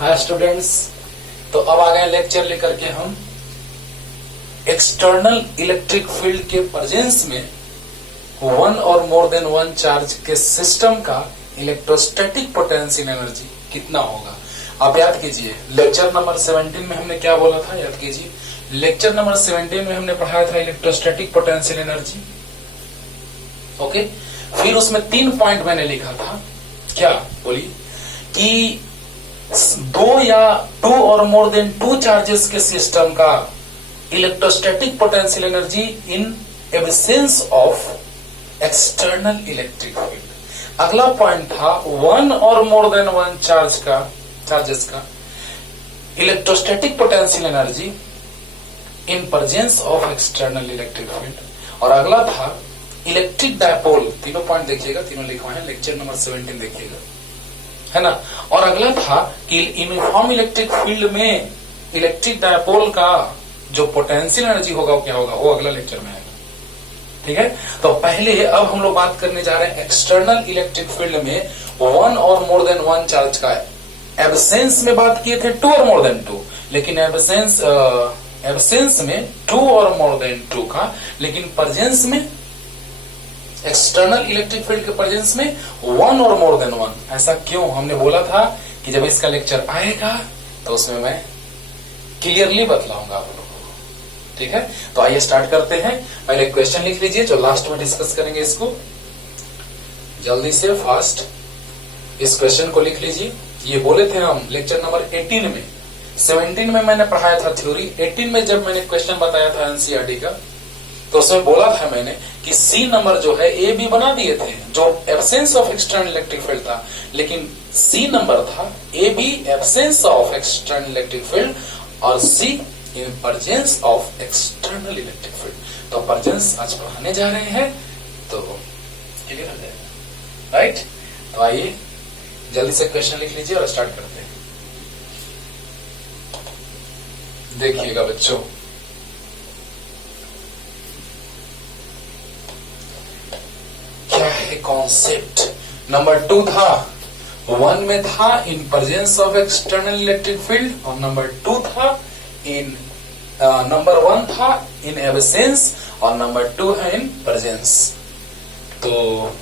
Hi students, तो अब आ गए लेक्चर लेकर के हम एक्सटर्नल इलेक्ट्रिक फील्ड के प्रेजेंस में वन और मोर देन वन चार्ज के सिस्टम का इलेक्ट्रोस्टैटिक पोटेंशियल एनर्जी कितना होगा। आप याद कीजिए, लेक्चर नंबर 17 में हमने क्या बोला था, याद कीजिए। लेक्चर नंबर 17 में हमने पढ़ाया था इलेक्ट्रोस्टैटिक पोटेंशियल एनर्जी। ओके, फिर उसमें 3 पॉइंट मैंने लिखा था। क्या बोली कि दो या टू और मोर देन टू चार्जेस के सिस्टम का electrostatic potential energy in absence of external electric field. अगला पॉइंट था वन और मोर देन वन चार्जेस का electrostatic potential energy in presence of external electric field. और अगला था इलेक्ट्रिक डायपोल। तीनों पॉइंट देखिएगा, तीनों लिखा है, लेक्चर नंबर 17 देखिएगा, है ना। और अगला था कि यूनिफॉर्म इलेक्ट्रिक फील्ड में इलेक्ट्रिक डायपोल का जो पोटेंशियल एनर्जी होगा वो क्या होगा, वो अगला लेक्चर में आएगा। ठीक है, तो पहले अब हम लोग बात करने जा रहे हैं एक्सटर्नल इलेक्ट्रिक फील्ड में वन और मोर देन वन चार्ज का। एब्सेंस में बात किए थे टू और मोर देन टू, लेकिन एब्सेंस में टू और मोर देन टू का, लेकिन प्रेजेंस में एक्सटर्नल इलेक्ट्रिक फील्ड के प्रेजेंस में वन और मोर देन वन। ऐसा क्यों? हमने बोला था कि जब इसका लेक्चर आएगा तो उसमें मैं क्लियरली बतलाऊंगा आप लोगों को। ठीक है, तो आइए स्टार्ट करते हैं। पहले क्वेश्चन लिख लीजिए जो लास्ट में डिस्कस करेंगे, इसको जल्दी से फास्ट इस क्वेश्चन को लिख लीजिए। ये बोले थे हम लेक्चर नंबर 18 में, 17 में मैंने पढ़ाया था थ्योरी, 18 में जब मैंने क्वेश्चन बताया था एनसीईआरटी का, तो उसमें बोला था मैंने कि सी नंबर जो है ए बी बना दिए थे, जो absence of external electric field था, लेकिन सी नंबर था A B absence of external electric field और C in presence of external electric field. तो प्रेजेंस आज पढ़ाने जा रहे हैं तो क्लियर हो जाएगा, राइट। तो आइए जल्दी से क्वेश्चन लिख लीजिए और स्टार्ट करते हैं। देखिएगा बच्चों, क्या है कॉन्सेप्ट। नंबर 2 था, 1 में था इन presence of external electric field, और नंबर 2 था इन नंबर 1 था इन एब्सेंस, और नंबर 2 है इन प्रेजेंस। तो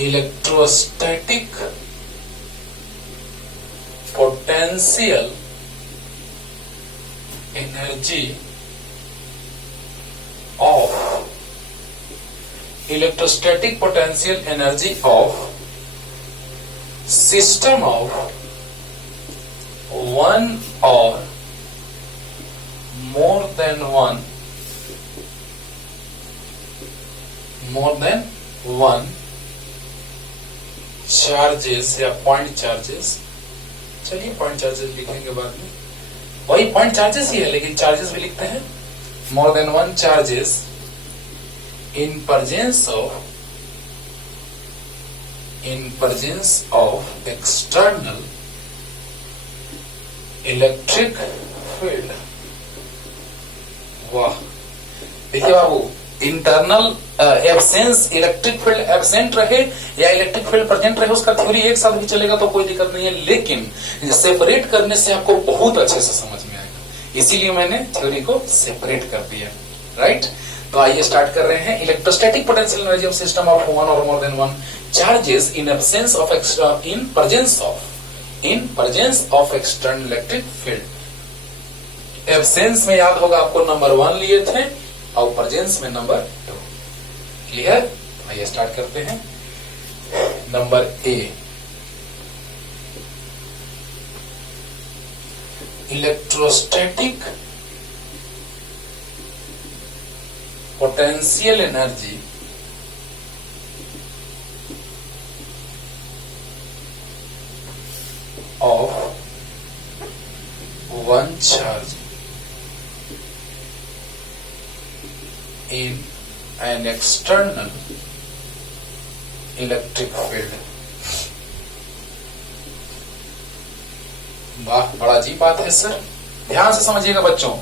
electrostatic potential energy of electrostatic potential energy of system of one or more than one charges या point charges। चलिए point charges लिखेंगे बाद में, वही point charges ही है लेकिन charges भी लिखते हैं। more than one charges in presence of external electric field। वाह, देखिए बाबू, internal absence electric field absent रहे या इलेक्ट्रिक फील्ड प्रेजेंट रहे, उसका थ्योरी एक साथ भी चलेगा तो कोई दिक्कत नहीं है, लेकिन सेपरेट करने से आपको बहुत अच्छे से समझ में आएगा, इसीलिए मैंने थ्योरी को सेपरेट कर दिया, राइट। तो आइए स्टार्ट कर रहे हैं। Electrostatic potential energy of system of one और more than one charges in absence of in presence of external electric field. Absence में याद होगा आपको नंबर 1 लिए थे और प्रेजेंस में नंबर 2। क्लियर? आइए स्टार्ट करते हैं। Number A, electrostatic potential energy of one charge in an external electric field। वाह, बड़ा अजीब बात है सर, ध्यान से समझिएगा बच्चों।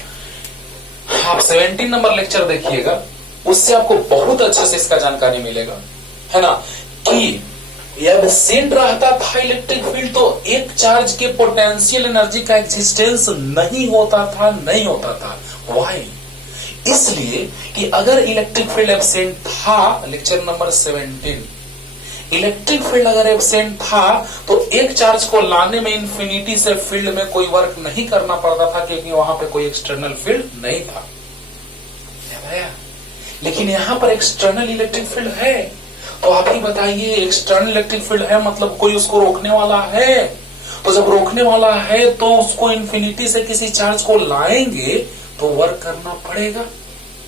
आप 17 नंबर लेक्चर देखिएगा, उससे आपको बहुत अच्छे से इसका जानकारी मिलेगा, है ना, कि एब्सेंट रहता था इलेक्ट्रिक फील्ड तो एक चार्ज के पोटेंशियल एनर्जी का एग्जिस्टेंस नहीं होता था। व्हाई? इसलिए कि अगर इलेक्ट्रिक फील्ड एब्सेंट था, लेक्चर नंबर 17, इलेक्ट्रिक फील्ड अगर एब्सेंट था तो एक चार्ज को लाने में इंफिनिटी से फील्ड में कोई वर्क नहीं करना पड़ता था, क्योंकि वहां पे कोई एक्सटर्नल फील्ड नहीं था। लेकिन यहां पर एक्सटर्नल इलेक्ट्रिक फील्ड है, तो आप ही बताइए, एक्सटर्नल इलेक्ट्रिक फील्ड है मतलब कोई उसको रोकने वाला है। तो जब रोकने वाला है तो उसको इंफिनिटी से किसी चार्ज को लाएंगे तो वर्क करना पड़ेगा,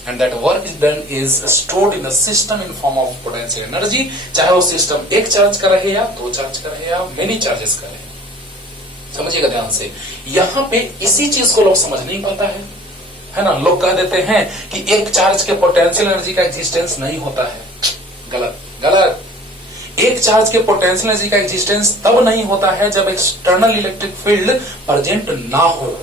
and that work is done is stored in the system in form of potential energy, चाहे वो सिस्टम एक चार्ज का रहे या दो चार्ज का रहे या मेनी चार्जेस का रहे। समझिएगा ध्यान से, यहां पे इसी चीज को लोग समझ नहीं पाता है ना। लोग कह देते हैं कि एक चार्ज के पोटेंशियल एनर्जी का एग्जिस्टेंस नहीं होता है। गलत। एक चार्ज के पोटेंशियल एनर्जी का एग्जिस्टेंस तब नहीं होता है जब एक्सटर्नल इलेक्ट्रिक फील्ड प्रेजेंट ना हो,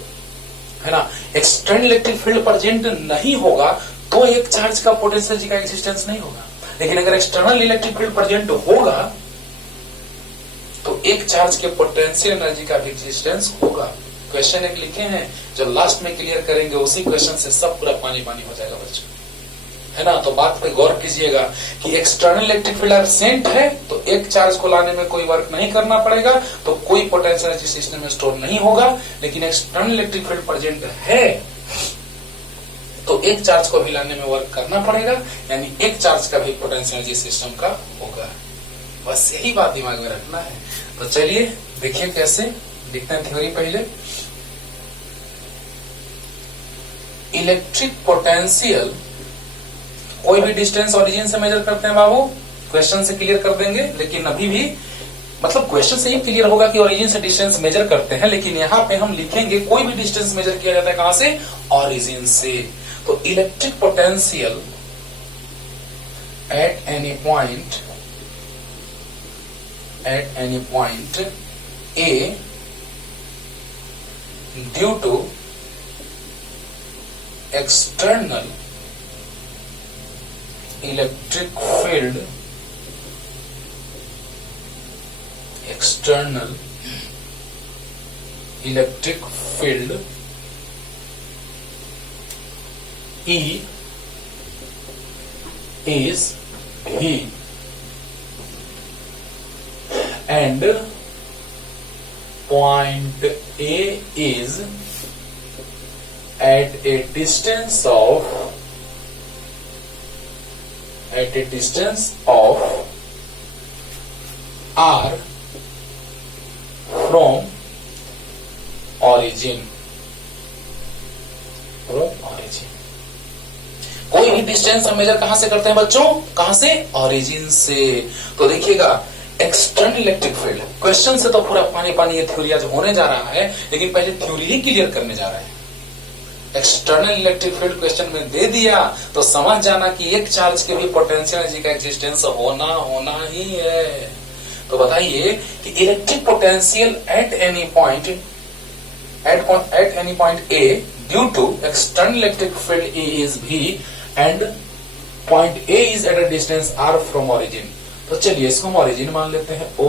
है ना। एक्सटर्नल इलेक्ट्रिक फील्ड प्रेजेंट नहीं होगा तो एक चार्ज का पोटेंशियल एनर्जी का एग्जिस्टेंस नहीं होगा। लेकिन अगर एक्सटर्नल इलेक्ट्रिक फील्ड प्रेजेंट होगा तो एक चार्ज के पोटेंशियल एनर्जी का भी एग्जिस्टेंस होगा। क्वेश्चन एक लिखे हैं, जो लास्ट में क्लियर करेंगे, उसी क्वेश्चन से सब पूरा पानी हो जाएगा बच्चों, है ना। तो बात पे गौर कीजिएगा कि एक्सटर्नल इलेक्ट्रिक फील्ड एब्सेंट है तो एक चार्ज को लाने में कोई वर्क नहीं करना पड़ेगा, तो कोई पोटेंशियल एनर्जी सिस्टम में स्टोर नहीं होगा। लेकिन एक्सटर्नल इलेक्ट्रिक फील्ड प्रेजेंट है तो एक चार्ज को भी लाने में वर्क करना पड़ेगा, यानी एक चार्ज का भी पोटेंशियल एनर्जी सिस्टम का होगा। बस यही बात दिमाग में रखना है। तो चलिए देखिए कैसे लिखते हैं थ्योरी। पहले इलेक्ट्रिक पोटेंशियल कोई भी डिस्टेंस ओरिजिन से मेजर करते हैं बाबू, क्वेश्चन से क्लियर कर देंगे। लेकिन अभी भी मतलब क्वेश्चन से ही क्लियर होगा कि ओरिजिन से डिस्टेंस मेजर करते हैं, लेकिन यहां पे हम लिखेंगे कोई भी डिस्टेंस मेजर किया जाता है कहां से? ओरिजिन से। तो electric potential at any point A due to external electric field, external electric field E is V and point A is at a distance of R from origin, कोई भी distance हम मेजर कहां से करते हैं बच्चों? कहां से? ओरिजिन से। तो देखिएगा एक्सटर्नल इलेक्ट्रिक फील्ड, क्वेश्चन से तो पूरा पानी ये थ्योरी आज होने जा रहा है, लेकिन पहले थ्योरी ही क्लियर करने जा रहे हैं। एक्सटर्नल इलेक्ट्रिक फील्ड क्वेश्चन में दे दिया तो समझ जाना कि एक चार्ज के भी पोटेंशियल एनर्जी का एग्जिस्टेंस होना ही है। तो बताइए कि electric potential at any point A due to external electric field E is V and point A is at a distance R from origin। तो चलिए इसको हम origin मान लेते हैं O,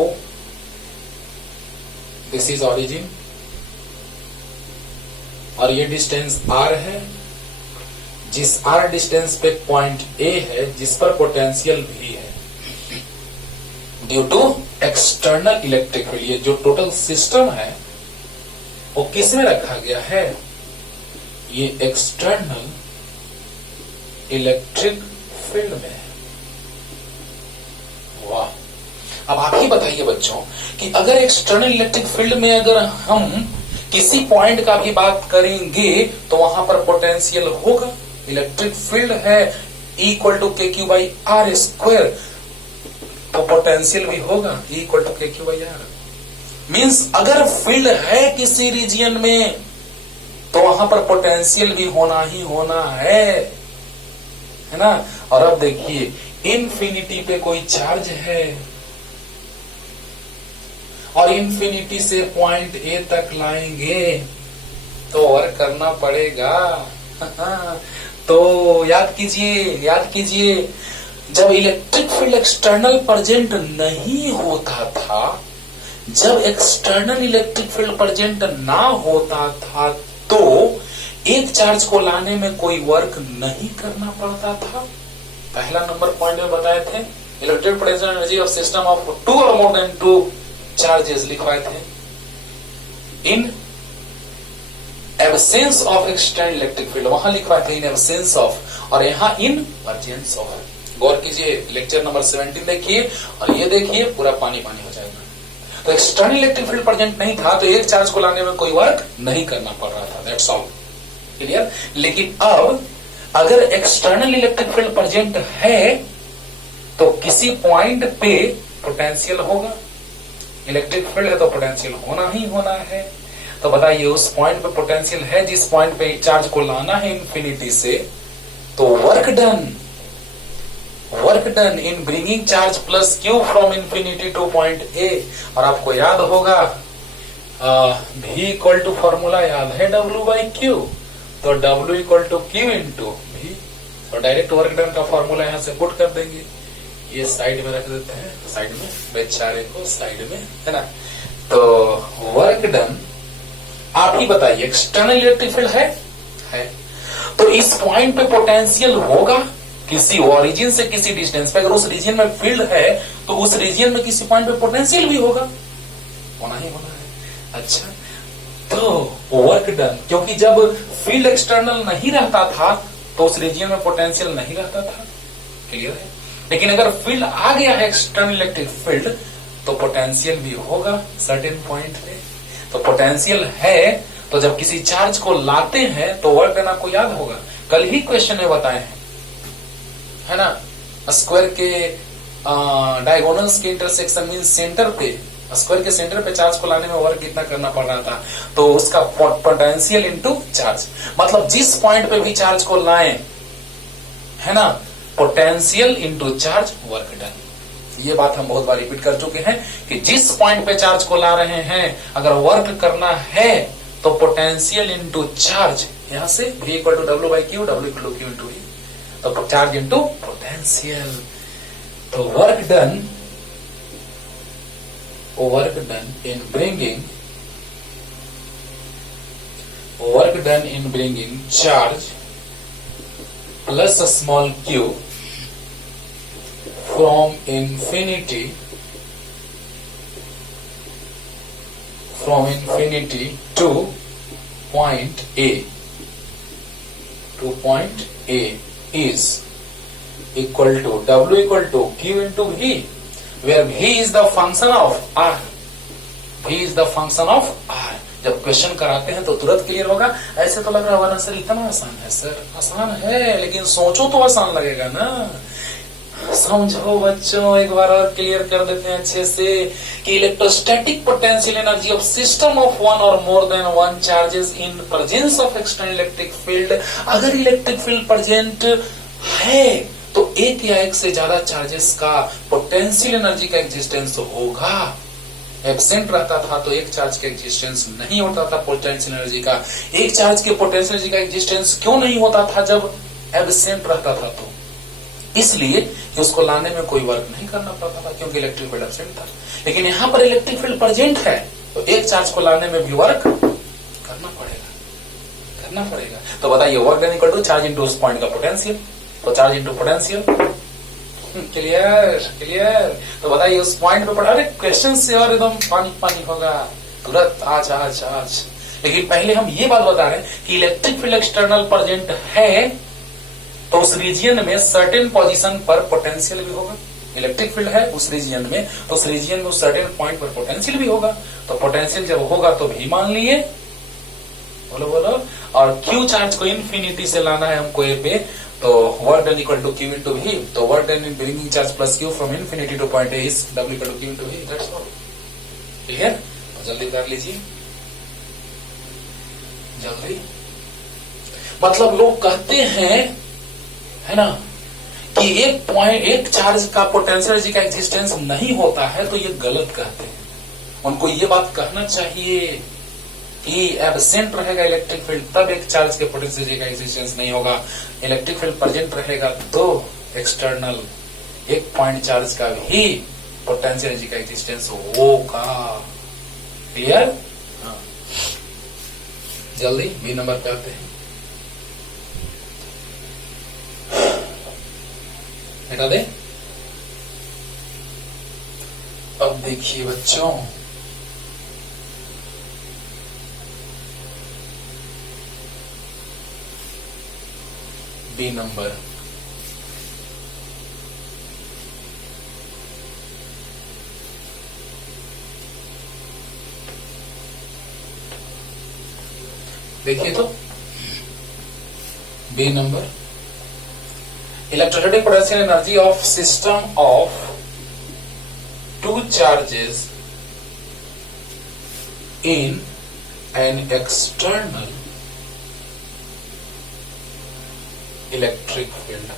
this is origin, और ये डिस्टेंस R है। जिस R डिस्टेंस पे पॉइंट A है, जिस पर पोटेंशियल V है, due to external electric field, ये जो टोटल सिस्टम है वो किस में रखा गया है? ये एक्सटर्नल इलेक्ट्रिक फील्ड में है। वाह। अब आप ही बताइए बच्चों कि अगर एक्सटर्नल इलेक्ट्रिक फील्ड में अगर हम किसी पॉइंट का भी बात करेंगे तो वहां पर पोटेंशियल होगा। इलेक्ट्रिक फील्ड है इक्वल टू KQ/R², तो पोटेंशियल भी होगा इक्वल टू KQ/R। मींस अगर फील्ड है किसी रीजन में तो वहां पर पोटेंशियल भी होना ही होना है ना। और अब देखिए इनफिनिटी पे कोई चार्ज है और इनफिनिटी से पॉइंट ए तक लाएंगे तो वर्क करना पड़ेगा। तो याद कीजिए जब इलेक्ट्रिक फील्ड एक्सटर्नल प्रेजेंट नहीं होता था, जब एक्सटर्नल इलेक्ट्रिक फील्ड प्रेजेंट ना होता था तो एक चार्ज को लाने में कोई वर्क नहीं करना पड़ता था। पहला नंबर पॉइंट में बताए थे electric potential energy of system of 2 और मोर देन 2 चार्जेस लिखवाए थे। इन absence of external electric field, वहां लिखवाए थे इन एब्सेंस ऑफ, और यहां इन प्रेजेंस ऑफ। गौर कीजिए, लेक्चर नंबर 17 देखिए और ये देखिए, पूरा पानी पानी हो जाएगा। तो एक्सटर्नल इलेक्ट्रिक फील्ड प्रेजेंट नहीं था तो एक चार्ज को लाने में कोई वर्क नहीं करना पड़ रहा था, दैट्स ऑल, क्लियर। लेकिन अब अगर एक्सटर्नल इलेक्ट्रिक फील्ड प्रेजेंट है तो किसी पॉइंट पे पोटेंशियल होगा। इलेक्ट्रिक फील्ड है तो पोटेंशियल होना ही होना है। तो बताइए उस पॉइंट पे पोटेंशियल है जिस पॉइंट पे चार्ज को लाना है इंफिनिटी से, तो work done in bringing charge plus Q from infinity to point ए। और आपको याद होगा V इक्वल टू फॉर्मूला याद है W/Q, तो W equal to Q into V। तो डायरेक्ट वर्क डन का फॉर्मूला यहां से पुट कर देंगे, ये साइड में रख देते हैं, साइड में, बेचारे को साइड में, है ना। तो वर्क डन, आप ही बताइए एक्सटर्नल इलेक्ट्रिक फील्ड है तो इस पॉइंट पे पोटेंशियल होगा किसी ओरिजिन से किसी डिस्टेंस पे। अगर उस रीजन में फील्ड है तो उस रीजन में किसी पॉइंट पे पोटेंशियल भी होगा, होना ही होना है। अच्छा, तो वर्क डन, क्योंकि जब फील्ड एक्सटर्नल नहीं रहता था तो उस रीजन में पोटेंशियल नहीं रहता था, क्लियर है। लेकिन अगर फील्ड आ गया है एक्सटर्नल इलेक्ट्रिक फील्ड तो पोटेंशियल भी होगा सर्टेन पॉइंट पे। तो पोटेंशियल है तो जब किसी चार्ज को लाते हैं तो वर्क डन आपको याद होगा, कल ही क्वेश्चन में बताए हैं, है ना। स्क्वायर के डायगोनल्स के इंटरसेक्शन मीन सेंटर पे, स्क्वायर के सेंटर पे चार्ज को लाने में वर्क कितना करना पड़ रहा था, तो उसका पोटेंशियल इनटू चार्ज, मतलब जिस पॉइंट पे भी चार्ज को लाएं, है ना, potential into charge work done. ये बात हम बहुत बार रिपीट कर चुके हैं कि जिस पॉइंट पे चार्ज को ला रहे हैं अगर वर्क करना है तो पोटेंशियल इनटू चार्ज, यहां से V equal to W/Q, W equal to Q into V, तो चार्ज इनटू पोटेंशियल। तो work done in bringing charge plus a small q from infinity to point A is equal to W equal to Q into V, where V is the function of R. V is the function of R. जब question कराते हैं तो तुरंत clear होगा। ऐसे तो लग रहा होगा ना सर इतना आसान है, सर आसान है लेकिन सोचो तो आसान लगेगा ना। समझो बच्चों, एक बार और क्लियर कर देते हैं अच्छे से कि electrostatic potential energy of system of one और more than one charges in presence of external electric field. अगर इलेक्ट्रिक फील्ड प्रेजेंट है तो एक या एक से ज्यादा चार्जेस का पोटेंशियल एनर्जी का एग्जिस्टेंस होगा। एब्सेंट रहता था तो एक चार्ज का एग्जिस्टेंस नहीं होता था पोटेंशियल एनर्जी का। एक चार्ज के पोटेंशियल एनर्जी का एग्जिस्टेंस क्यों नहीं होता था जब एब्सेंट रहता था? तो इसलिए कि उसको लाने में कोई वर्क नहीं करना पड़ता था क्योंकि इलेक्ट्रिक फील्ड एब्सेंट था। लेकिन यहाँ पर इलेक्ट्रिक फील्ड प्रेजेंट है तो एक चार्ज को लाने में भी वर्क करना पड़ेगा। तो बताइए work done equal to charge into उस पॉइंट का पोटेंशियल, तो चार्ज इनटू पोटेंशियल। क्लियर। तो बताइए उस पॉइंट पे पढ़ा रहे क्वेश्चन से और एकदम पानी होगा तुरंत आज। लेकिन पहले हम ये बात बता रहे हैं कि इलेक्ट्रिक फील्ड एक्सटर्नल प्रेजेंट है तो उस रीजियन में सर्टेन पोजीशन पर पोटेंशियल भी होगा। इलेक्ट्रिक फील्ड है उस रीजियन में तो उस रीजियन में उस सर्टेन पॉइंट पर पोटेंशियल भी होगा। तो पोटेंशियल जब होगा तो भी मान लिए, बोलो। और क्यू चार्ज को इन्फिनिटी से लाना है हमको ए पे, तो work done equal to Q into V. तो work done in bringing charge plus Q from infinity to point A is W equal to Q into V. That's all. Clear? तो जल्दी कर लीजिए, जल्दी। मतलब लोग कहते हैं, है ना, कि एक चार्ज का पोटेंशियल एनर्जी का एग्जिस्टेंस नहीं होता है, तो ये गलत कहते हैं। उनको ये बात कहना चाहिए कि एब्सेंट रहेगा इलेक्ट्रिक फील्ड तब एक चार्ज के पोटेंशियल एनर्जी का एग्जिस्टेंस नहीं होगा। इलेक्ट्रिक फील्ड प्रेजेंट रहेगा तो एक्सटर्नल एक पॉइंट चार्ज का भी पोटेंशियल एनर्जी का एग्जिस्टेंस होगा। क्लियर? हाँ, जल्दी बी नंबर पे आते हैं। हटा दे। अब देखिए बच्चों, बी नंबर, देखिए तो B number, electrostatic potential energy of system of two charges in an external electric field.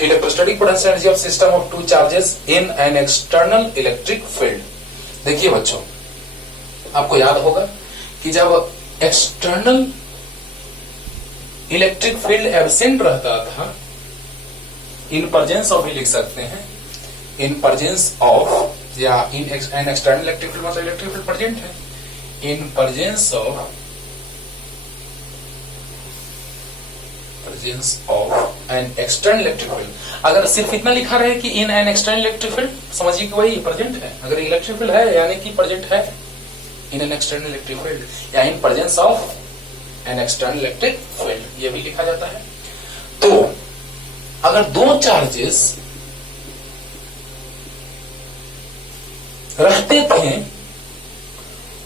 Electrostatic potential energy of system of two charges in an external electric field. देखिए बच्चों, आपको याद होगा कि जब एक्सटर्नल इलेक्ट्रिक फील्ड एब्सेंट रहता था, इन presence of भी लिख सकते हैं, इन प्रेजेंस ऑफ या इन एन एक्सटर्नल इलेक्ट्रिक फील्ड, मतलब इलेक्ट्रिक फील्ड प्रेजेंट है, इन presence of an external electric field. अगर सिर्फ इतना लिखा रहे कि इन एन एक्सटर्नल इलेक्ट्रिक फील्ड, समझिए कि वही प्रेजेंट है। अगर इलेक्ट्रिक फील्ड है यानी कि प्रेजेंट है in an external electric field या in presence of an external electric field, ये भी लिखा जाता है। तो अगर दो चार्जेस रहते थे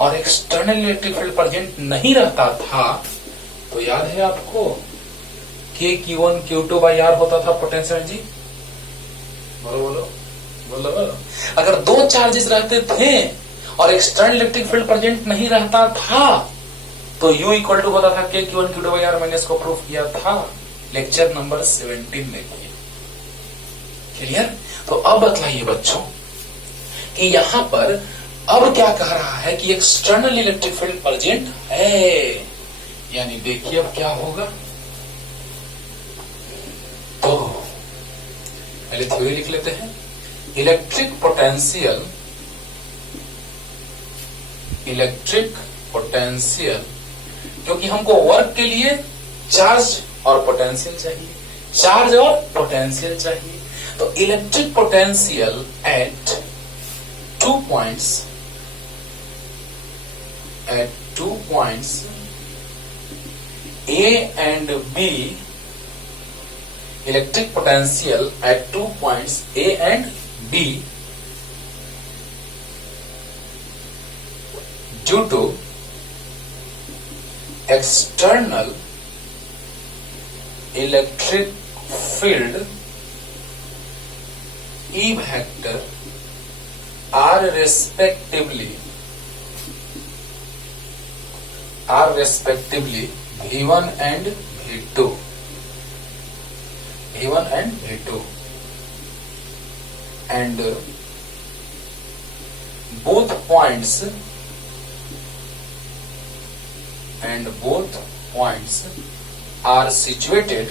और एक्सटर्नल इलेक्ट्रिक फील्ड प्रेजेंट नहीं रहता था, तो याद है आपको के Q1 Q2 बाई R होता था पोटेंशियल एनर्जी। बोलो बोलो बोलो बोलो। अगर दो चार्जेस रहते थे और एक्सटर्नल इलेक्ट्रिक फील्ड प्रेजेंट नहीं रहता था, तो U इक्वल टू होता था के Q1 Q2 बाई R। मैंने इसको प्रूफ किया था लेक्चर नंबर 17 में। क्लियर? तो अब बतलाइए बच्चों कि यहां पर अब क्या कह रहा है कि एक्सटर्नल इलेक्ट्रिक फील्ड प्रेजेंट है, यानी देखिए अब क्या होगा। तो पहले थ्योरी लिख लेते हैं। इलेक्ट्रिक पोटेंशियल, क्योंकि हमको वर्क के लिए चार्ज और पोटेंशियल चाहिए, चार्ज और पोटेंशियल चाहिए। तो electric potential at 2 points A and B, electric potential at 2 points A and B due to external electric field E vector are respectively V1 and V2, and both points are situated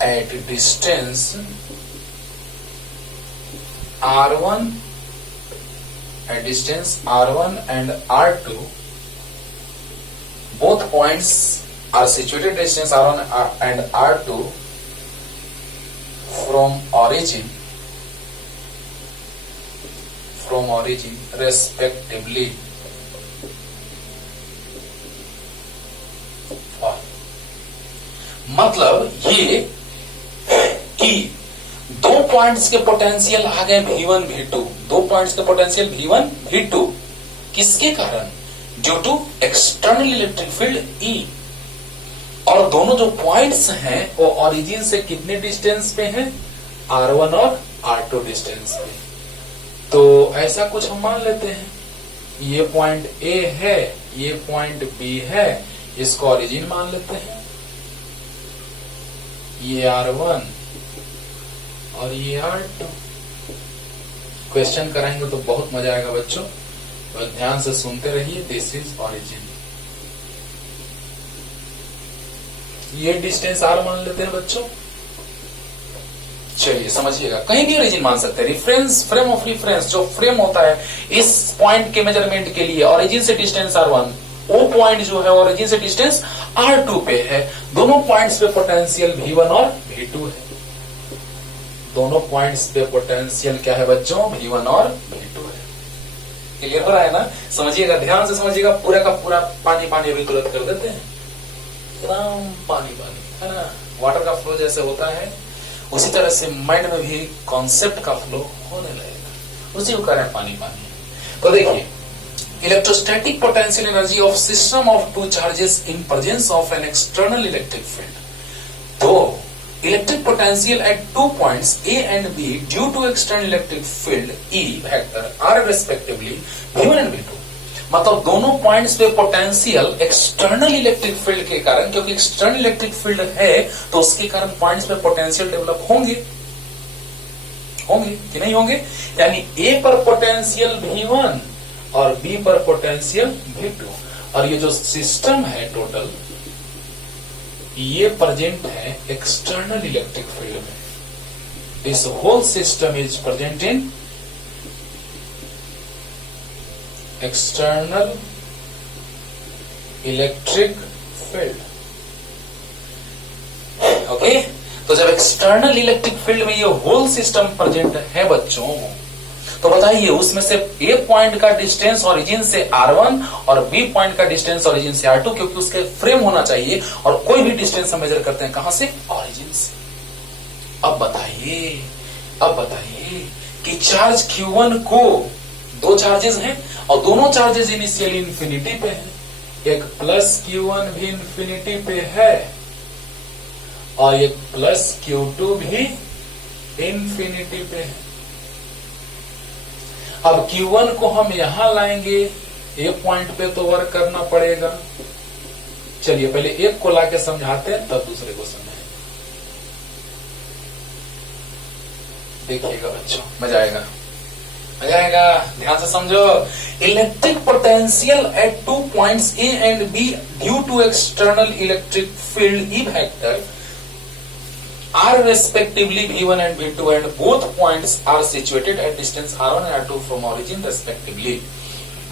at distance R1 and R2. Both points are situated at distance R1 and R2 from origin respectively. मतलब ये कि दो points के potential आ गए V1 V2, दो points के potential V1 V2 किसके कारण? Due to external electric field E। और दोनों जो पॉइंट्स हैं वो ओरिजिन से कितने डिस्टेंस पे हैं? R1 और R2 डिस्टेंस पे। तो ऐसा कुछ हम मान लेते हैं, ये पॉइंट A है, ये पॉइंट B है, इसको ओरिजिन मान लेते हैं। ये R1 और ये R2। क्वेश्चन कराएंगे तो बहुत मजा आएगा बच्चों, तो ध्यान से सुनते रहिए, दिस इज ओरिजिन। ये डिस्टेंस आर मान लेते हैं बच्चों। चलिए समझिएगा, कहीं भी ओरिजिन मान सकते हैं। रिफरेंस, फ्रेम ऑफ रिफरेंस जो फ्रेम होता है इस पॉइंट के मेजरमेंट के लिए, ओरिजिन से डिस्टेंस R1, वो पॉइंट जो है ओरिजिन से डिस्टेंस R2 पे है। दोनों पॉइंट्स पे पोटेंशियल V1 और V2 है। दोनों पॉइंट्स पे पोटेंशियल क्या है बच्चों? V1 और V2 है। क्लियर हो रहा है ना? समझिएगा, ध्यान से समझिएगा, पूरा का पूरा पानी पानी अभी तुरंत कर देते हैं, एकदम पानी पानी, है ना? वाटर का फ्लो जैसे होता है उसी तरह से माइंड में भी कॉन्सेप्ट का फ्लो होने लगेगा, उसी को कह रहे हैं पानी पानी। तो देखिए, electrostatic potential energy of system of two charges in presence of an external electric field. तो electric potential at 2 points A and B due to external electric field E vector are respectively V1 and V2। मतलब दोनों points पे potential external electric field के कारण, क्योंकि external electric field है तो उसके कारण पॉइंट्स पे पोटेंशियल डेवलप होंगे कि नहीं होंगे? यानी A पर पोटेंशियल V1 और B पर पोटेंशियल V2, और ये जो सिस्टम है टोटल, ये प्रेजेंट है एक्सटर्नल इलेक्ट्रिक फील्ड में। This whole system is present in external electric field. Okay, तो जब एक्सटर्नल इलेक्ट्रिक फील्ड में ये होल सिस्टम प्रेजेंट है बच्चों, तो बताइए उसमें से ए पॉइंट का डिस्टेंस ओरिजिन से R1 और बी पॉइंट का डिस्टेंस ओरिजिन से R2, क्योंकि उसके फ्रेम होना चाहिए, और कोई भी डिस्टेंस हम मेजर करते हैं कहां से? ओरिजिन से। अब बताइए कि चार्ज Q1 को, दो चार्जेस हैं और दोनों चार्जेस इनिशियली इंफिनिटी पे हैं। एक प्लस Q1 भी इंफिनिटी पे है और एक प्लस Q2 भी इंफिनिटी पे है। अब Q1 को हम यहां लाएंगे, एक पॉइंट पे तो वर्क करना पड़ेगा। चलिए पहले एक को लाके समझाते हैं, तब दूसरे को समझाएंगे। देखिएगा बच्चों, मजा आएगा, ध्यान से समझो। Electric potential at 2 points A and B due to external electric field E vector are respectively V1 and V2 and both points are situated at distance R1 and R2 from origin respectively।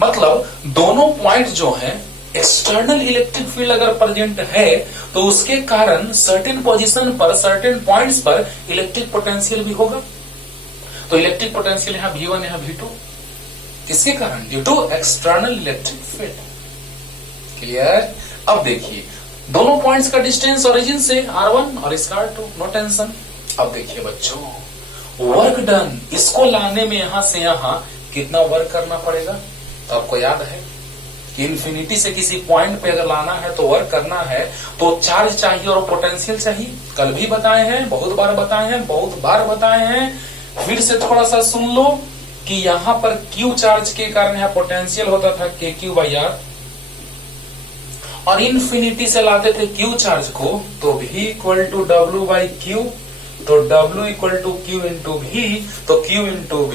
मतलब दोनों point जो हैं, external electric field अगर present है तो उसके कारण certain position पर, सर्टेन पॉइंट्स पर इलेक्ट्रिक पोटेंशियल भी होगा। तो इलेक्ट्रिक पोटेंशियल यहाँ V1 यहाँ V2, किसके कारण? Due to external electric field. Clear? अब देखिए, दोनों पॉइंट्स का डिस्टेंस ओरिजिन से R1 और इसका R2, नो टेंशन। अब देखिए बच्चों, वर्क डन, इसको लाने में यहां से यहां कितना वर्क करना पड़ेगा? तो आपको याद है कि इंफिनिटी से किसी पॉइंट पे अगर लाना है तो वर्क करना है तो चार्ज चाहिए और पोटेंशियल चाहिए। कल भी बताए हैं, बहुत बार बताए हैं, फिर से थोड़ा सा सुन लो कि यहां पर Q चार्ज के कारण यहां पोटेंशियल होता था KQ/R, और इंफिनिटी से लाते थे Q चार्ज को तो V = W/Q, तो W = Q × V, तो Q × V,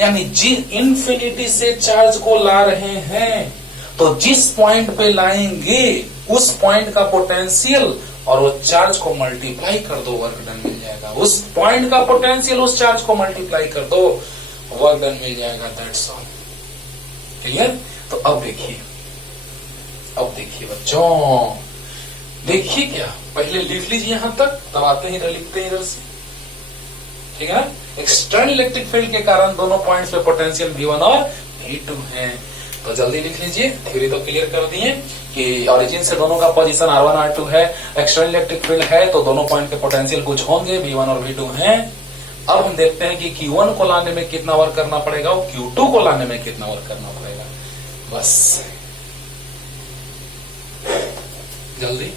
यानी इंफिनिटी से चार्ज को ला रहे हैं तो जिस पॉइंट पे लाएंगे उस पॉइंट का पोटेंशियल और वो चार्ज को मल्टीप्लाई कर दो, वर्क डन मिल जाएगा। उस पॉइंट का पोटेंशियल उस चार्ज को मल्टीप्लाई कर दो, वर्क डन मिल जाएगा। That's all. क्लियर? तो अब देखिए बच्चों, देखिए क्या, पहले लिख लीजिए यहां तक, तब आते ही लिखते हैं इधर से। ठीक है? एक्सटर्नल इलेक्ट्रिक फील्ड के कारण दोनों पॉइंट्स पे पोटेंशियल V1 और V2 है। तो जल्दी लिख लीजिए, थ्योरी तो क्लियर कर दिए कि ओरिजिन से दोनों का पोजीशन R1 R2 है, एक्सटर्नल इलेक्ट्रिक फील्ड है तो दोनों पॉइंट के पोटेंशियल कुछ होंगे, V1 और V2 हैं। अब हम देखते हैं कि Q1 को लाने में कितना वर्क करना पड़ेगा और Q2 को लाने में कितना वर्क करना पड़ेगा। बस जल्दी।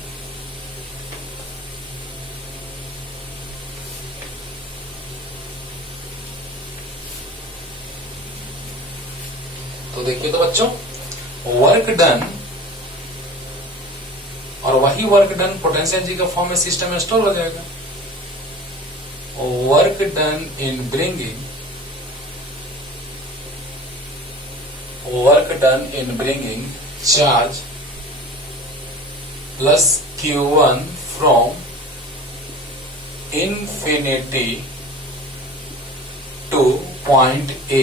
तो देखिए तो बच्चों, वर्क डन और वही वर्क डन पोटेंशियल एनर्जी का फॉर्म में सिस्टम में स्टोर हो जाएगा। Work done in bringing work done in bringing charge plus Q1 from infinity to point A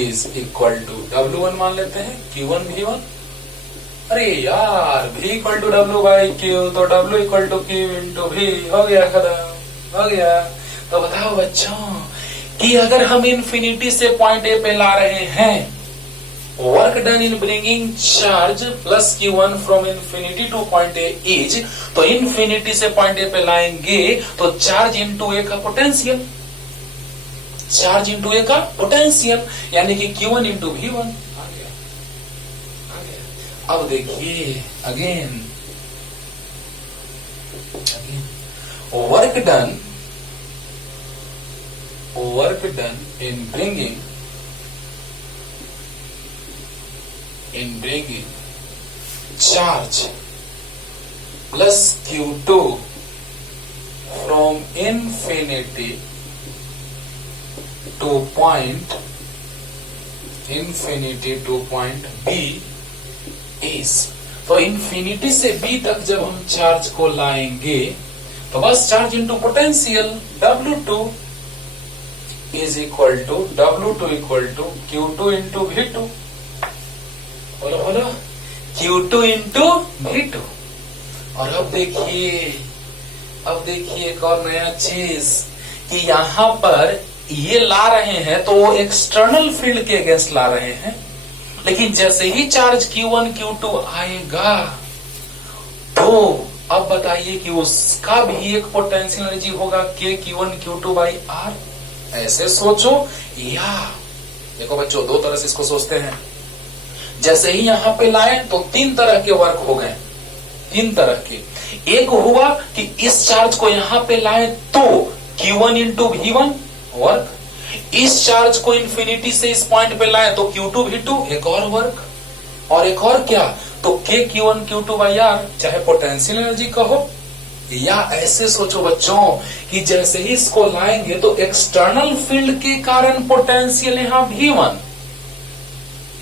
is equal to W1 मान लेते हैं, Q1 V1। अरे यार V equal to W by Q, तो W equal to Q into V हो गया, खत्म हो गया। तो बताओ बच्चों कि अगर हम इन्फिनिटी से पॉइंट ए पे ला रहे हैं, work done in bringing charge plus Q1 from infinity to point A is, तो इन्फिनिटी से पॉइंट ए पे लाएंगे तो चार्ज इंटू ए का पोटेंशियल, चार्ज इंटू ए का पोटेंशियल यानी कि Q1 इंटू V1 आ गया, आ गया। अब देखिए again work done in bringing charge plus Q2 from infinity to point B is, तो इन्फिनिटी से B तक जब हम चार्ज को लाएंगे तो बस charge into potential W2 is equal to W2 equal to Q2 into V2। बोलो बोलो, Q2 into V2। और अब देखिए एक और नया चीज कि यहां पर ये ला रहे हैं तो वो एक्सटर्नल फील्ड के अगेंस्ट ला रहे हैं, लेकिन जैसे ही चार्ज Q1 Q2 आएगा तो अब बताइए कि उसका भी एक पोटेंशियल एनर्जी होगा K Q1 Q2 by R। ऐसे सोचो, या देखो बच्चों दो तरह से इसको सोचते हैं। जैसे ही यहां पे लाए तो तीन तरह के वर्क हो गए, तीन तरह के। एक हुआ कि इस चार्ज को यहां पे लाए तो Q1 इंटू V1 वर्क, इस चार्ज को इंफिनिटी से इस पॉइंट पे लाए तो Q2 V2 एक और वर्क, और एक और क्या तो K Q1 Q2 by R, चाहे पोटेंशियल एनर्जी कहो। या ऐसे सोचो बच्चों कि जैसे ही इसको लाएंगे तो एक्सटर्नल फील्ड के कारण पोटेंशियल यहां V1,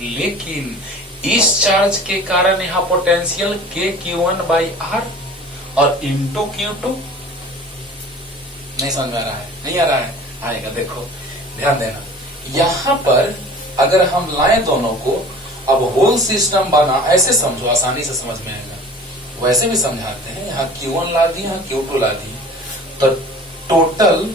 लेकिन इस चार्ज के कारण यहां potential K Q1 by R और इंटू Q2। नहीं समझ में आ रहा है? नहीं आ रहा है? आएगा, देखो ध्यान देना। यहां पर अगर हम लाएं दोनों को, अब होल सिस्टम बना, ऐसे समझो आसानी से समझ में आएगा। वैसे भी समझाते हैं, यहाँ Q1 ला दी, यहाँ Q2 ला दी, तो total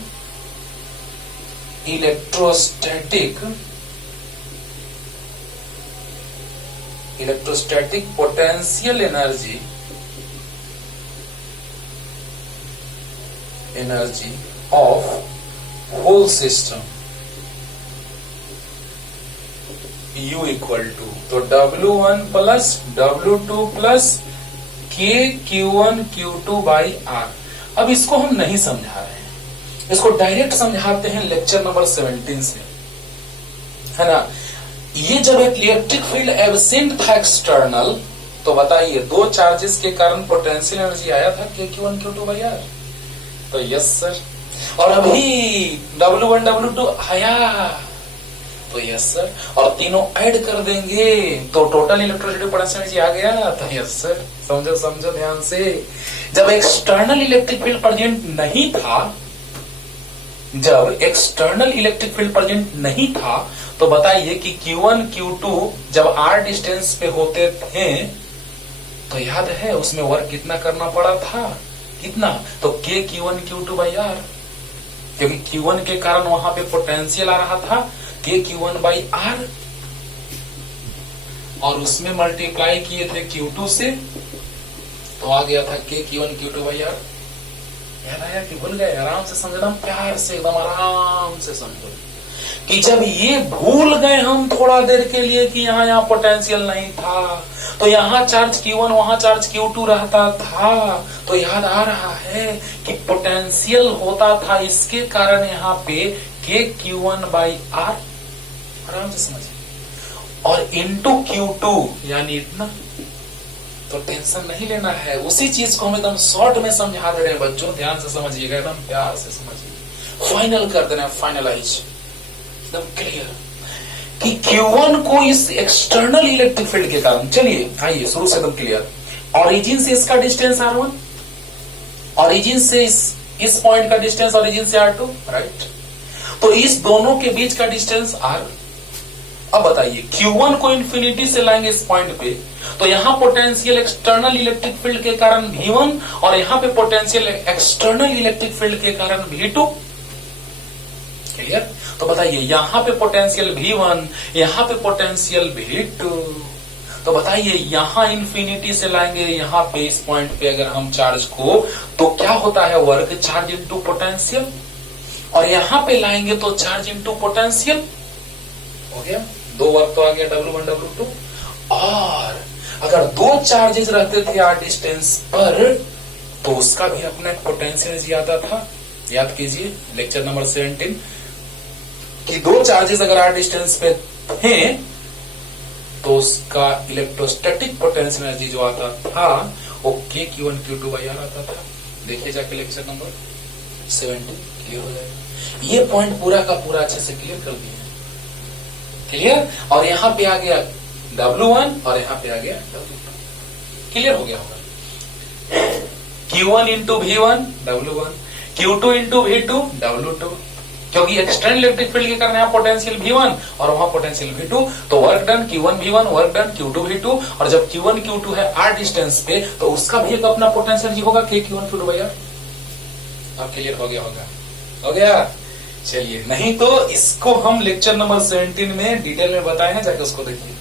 electrostatic potential energy of whole system U equal to, तो W1 plus W2 plus K Q1 Q2 by R। अब इसको हम नहीं समझा रहे हैं, इसको डायरेक्ट समझाते हैं लेक्चर नंबर 17 से, है ना। ये जब एक इलेक्ट्रिक फील्ड एब्सेंट था एक्सटर्नल, तो बताइए दो चार्जेस के कारण पोटेंशियल एनर्जी आया था K Q1 Q2 by R, तो यस सर। और अभी W1 W2 आया तो यस सर, और तीनों ऐड कर देंगे तो टोटल इलेक्ट्रोस्टैटिक पोटेंशियल एनर्जी आ गया, तो यस सर। समझो ध्यान से, जब एक्सटर्नल इलेक्ट्रिक फील्ड प्रेजेंट नहीं था, जब एक्सटर्नल इलेक्ट्रिक फील्ड प्रेजेंट नहीं था, तो बताइए कि Q1 Q2 जब R डिस्टेंस पे होते थे तो याद है उसमें वर्क कितना करना पड़ा था, कितना, तो K Q1 Q2 by R, क्योंकि Q1 के कारण वहां पे पोटेंशियल आ रहा था K Q1 बाई R, और उसमें मल्टीप्लाई किए थे Q2 से, तो आ गया था K Q1 Q2 by R। याद आया कि भूल गए? आराम से समझना, प्यार से एकदम आराम से समझो कि जब ये भूल गए हम थोड़ा देर के लिए कि यहाँ पोटेंशियल नहीं था, तो यहाँ चार्ज Q1 वहां चार्ज Q2 रहता था, तो याद आ रहा है कि पोटेंशियल होता था, इसके कारण यहाँ पे K Q1 बाई R, आराम से समझिए, और इंटू Q2 यानी इतना। तो टेंशन नहीं लेना है, उसी चीज को हम एकदम शॉर्ट में समझा दे रहे हैं बच्चों, ध्यान से समझिएगा, एकदम प्यार से समझिए, फाइनल कर देना, फाइनलाइज एकदम क्लियर कि Q1 को इस एक्सटर्नल इलेक्ट्रिक फील्ड के कारण, चलिए आइए शुरू से एकदम क्लियर, ऑरिजिन से इसका डिस्टेंस R1, ऑरिजिन से इस पॉइंट का डिस्टेंस ऑरिजिन से R2, राइट। तो इस दोनों के बीच का डिस्टेंस R। अब बताइए Q1 को इंफिनिटी से लाएंगे इस पॉइंट पे, तो यहां पोटेंशियल एक्सटर्नल इलेक्ट्रिक फील्ड के कारण V1 और यहां पे पोटेंशियल एक्सटर्नल इलेक्ट्रिक फील्ड के कारण V2। क्लियर? तो बताइए यहां पे पोटेंशियल V1, यहां पे पोटेंशियल V2। तो बताइए यहां इंफिनिटी से लाएंगे यहां पे इस पॉइंट पे अगर हम चार्ज को, तो क्या होता है, वर्क चार्ज इनटू पोटेंशियल, और यहां पे लाएंगे तो चार्ज इनटू पोटेंशियल। हो गया, दो वर्क तो आ गया W1 W2। और अगर दो चार्जेस रहते थे r डिस्टेंस पर, तो उसका भी अपना एक पोटेंशियल आता था। याद कीजिए लेक्चर नंबर 17 कि दो चार्जेस अगर r डिस्टेंस पे थे तो उसका इलेक्ट्रोस्टैटिक पोटेंशियल एनर्जी जो आता था वो K Q1 Q2 by R आता था। देखिए जाके लेक्चर नंबर 17 क्लियर हो जाएगा। ये पॉइंट पूरा का पूरा अच्छे से क्लियर कर दिए, क्लियर। और यहां पे आ गया W1 और यहां पे आ गया W2, क्लियर हो गया होगा। Q1 into V1 W1, Q2 into V2 W2, क्योंकि एक्सटर्नल इलेक्ट्रिक फील्ड के कारण यहाँ पोटेंशियल V1 और वहां पोटेंशियल V2, तो work done Q1 V1, work done Q2 V2। और जब Q1 Q2 है R डिस्टेंस पे, तो उसका भी एक अपना पोटेंशियल होगा K Q1 Q2 by R। अब क्लियर हो गया होगा, हो गया। चलिए, नहीं तो इसको हम लेक्चर नंबर 17 में डिटेल में बताए हैं, जाके उसको देखिए,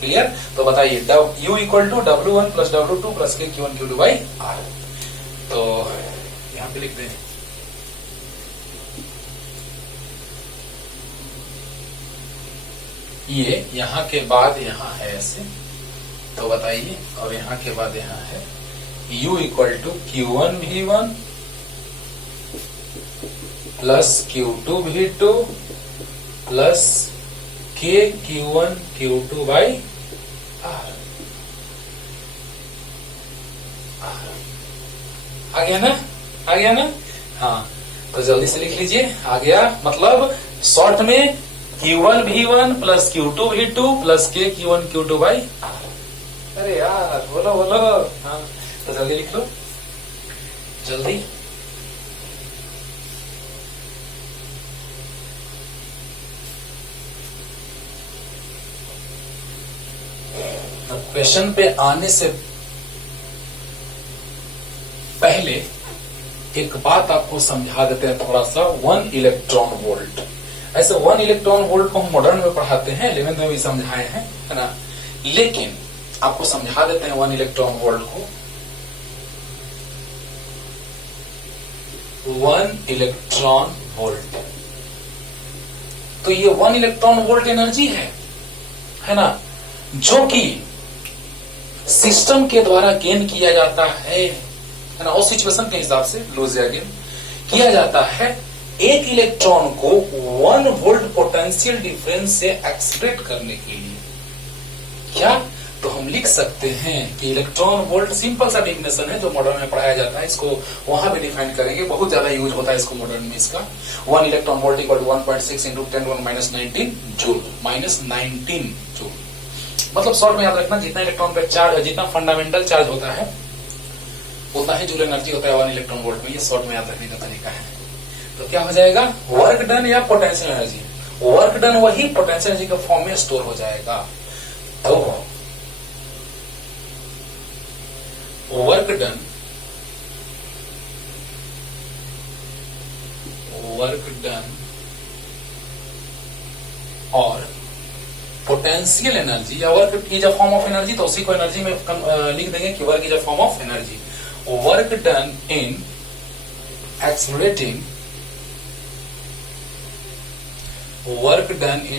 क्लियर। तो बताइए U equal to W1 plus W2 plus K Q1 Q2 by R। तो यहां पे लिख दें, ये यहां के बाद यहां है ऐसे, तो बताइए, और यहां के बाद यहां है U equal to Q1 V1 plus Q2 V2 plus K Q1 Q2 by R। आ गया ना, आ गया ना? हाँ, तो जल्दी से लिख लीजिए, आ गया। मतलब शॉर्ट में Q1 V1 plus Q2 V2 plus K Q1 Q2 by R। अरे यार बोलो बोलो, हाँ तो जल्दी लिख लो, जल्दी। क्वेश्चन पे आने से पहले एक बात आपको समझा देते हैं थोड़ा सा। 1 इलेक्ट्रॉन वोल्ट, ऐसे 1 इलेक्ट्रॉन वोल्ट को हम मॉडर्न में पढ़ाते हैं, 11th में भी समझाए हैं, है ना। लेकिन आपको समझा देते हैं 1 इलेक्ट्रॉन वोल्ट को। 1 इलेक्ट्रॉन वोल्ट, तो ये 1 इलेक्ट्रॉन वोल्ट एनर्जी है ना, जो कि सिस्टम के द्वारा गेन किया जाता है ना, उस सिचुएशन के हिसाब से लूज या गेन किया जाता है एक इलेक्ट्रॉन को 1 वोल्ट पोटेंशियल डिफरेंस से एक्सलेट करने के लिए। क्या? तो हम लिख सकते हैं कि इलेक्ट्रॉन वोल्ट सिंपल सा डेफिनेशन है जो मॉडर्न में पढ़ाया जाता है, इसको वहां भी डिफाइन करेंगे, बहुत ज्यादा यूज होता है इसको मॉडर्न में। इसका 1 electron volt equal to 1.6 into 10⁻19 joule, -19 joule. मतलब शॉर्ट में याद रखना, जितना इलेक्ट्रॉन पे चार्ज, जितना फंडामेंटल चार्ज होता है उतना ही जूल एनर्जी होता है 1 इलेक्ट्रॉन वोल्ट में। ये शॉर्ट में याद रखने का तरीका है। तो क्या हो जाएगा, वर्क डन या पोटेंशियल एनर्जी, वर्क डन वही पोटेंशियल एनर्जी के फॉर्म में स्टोर हो जाएगा। तो वर्क डन और पोटेंशियल एनर्जी या work is a form of energy, तो उसी को एनर्जी में लिख देंगे कि work is a form of energy. Work done in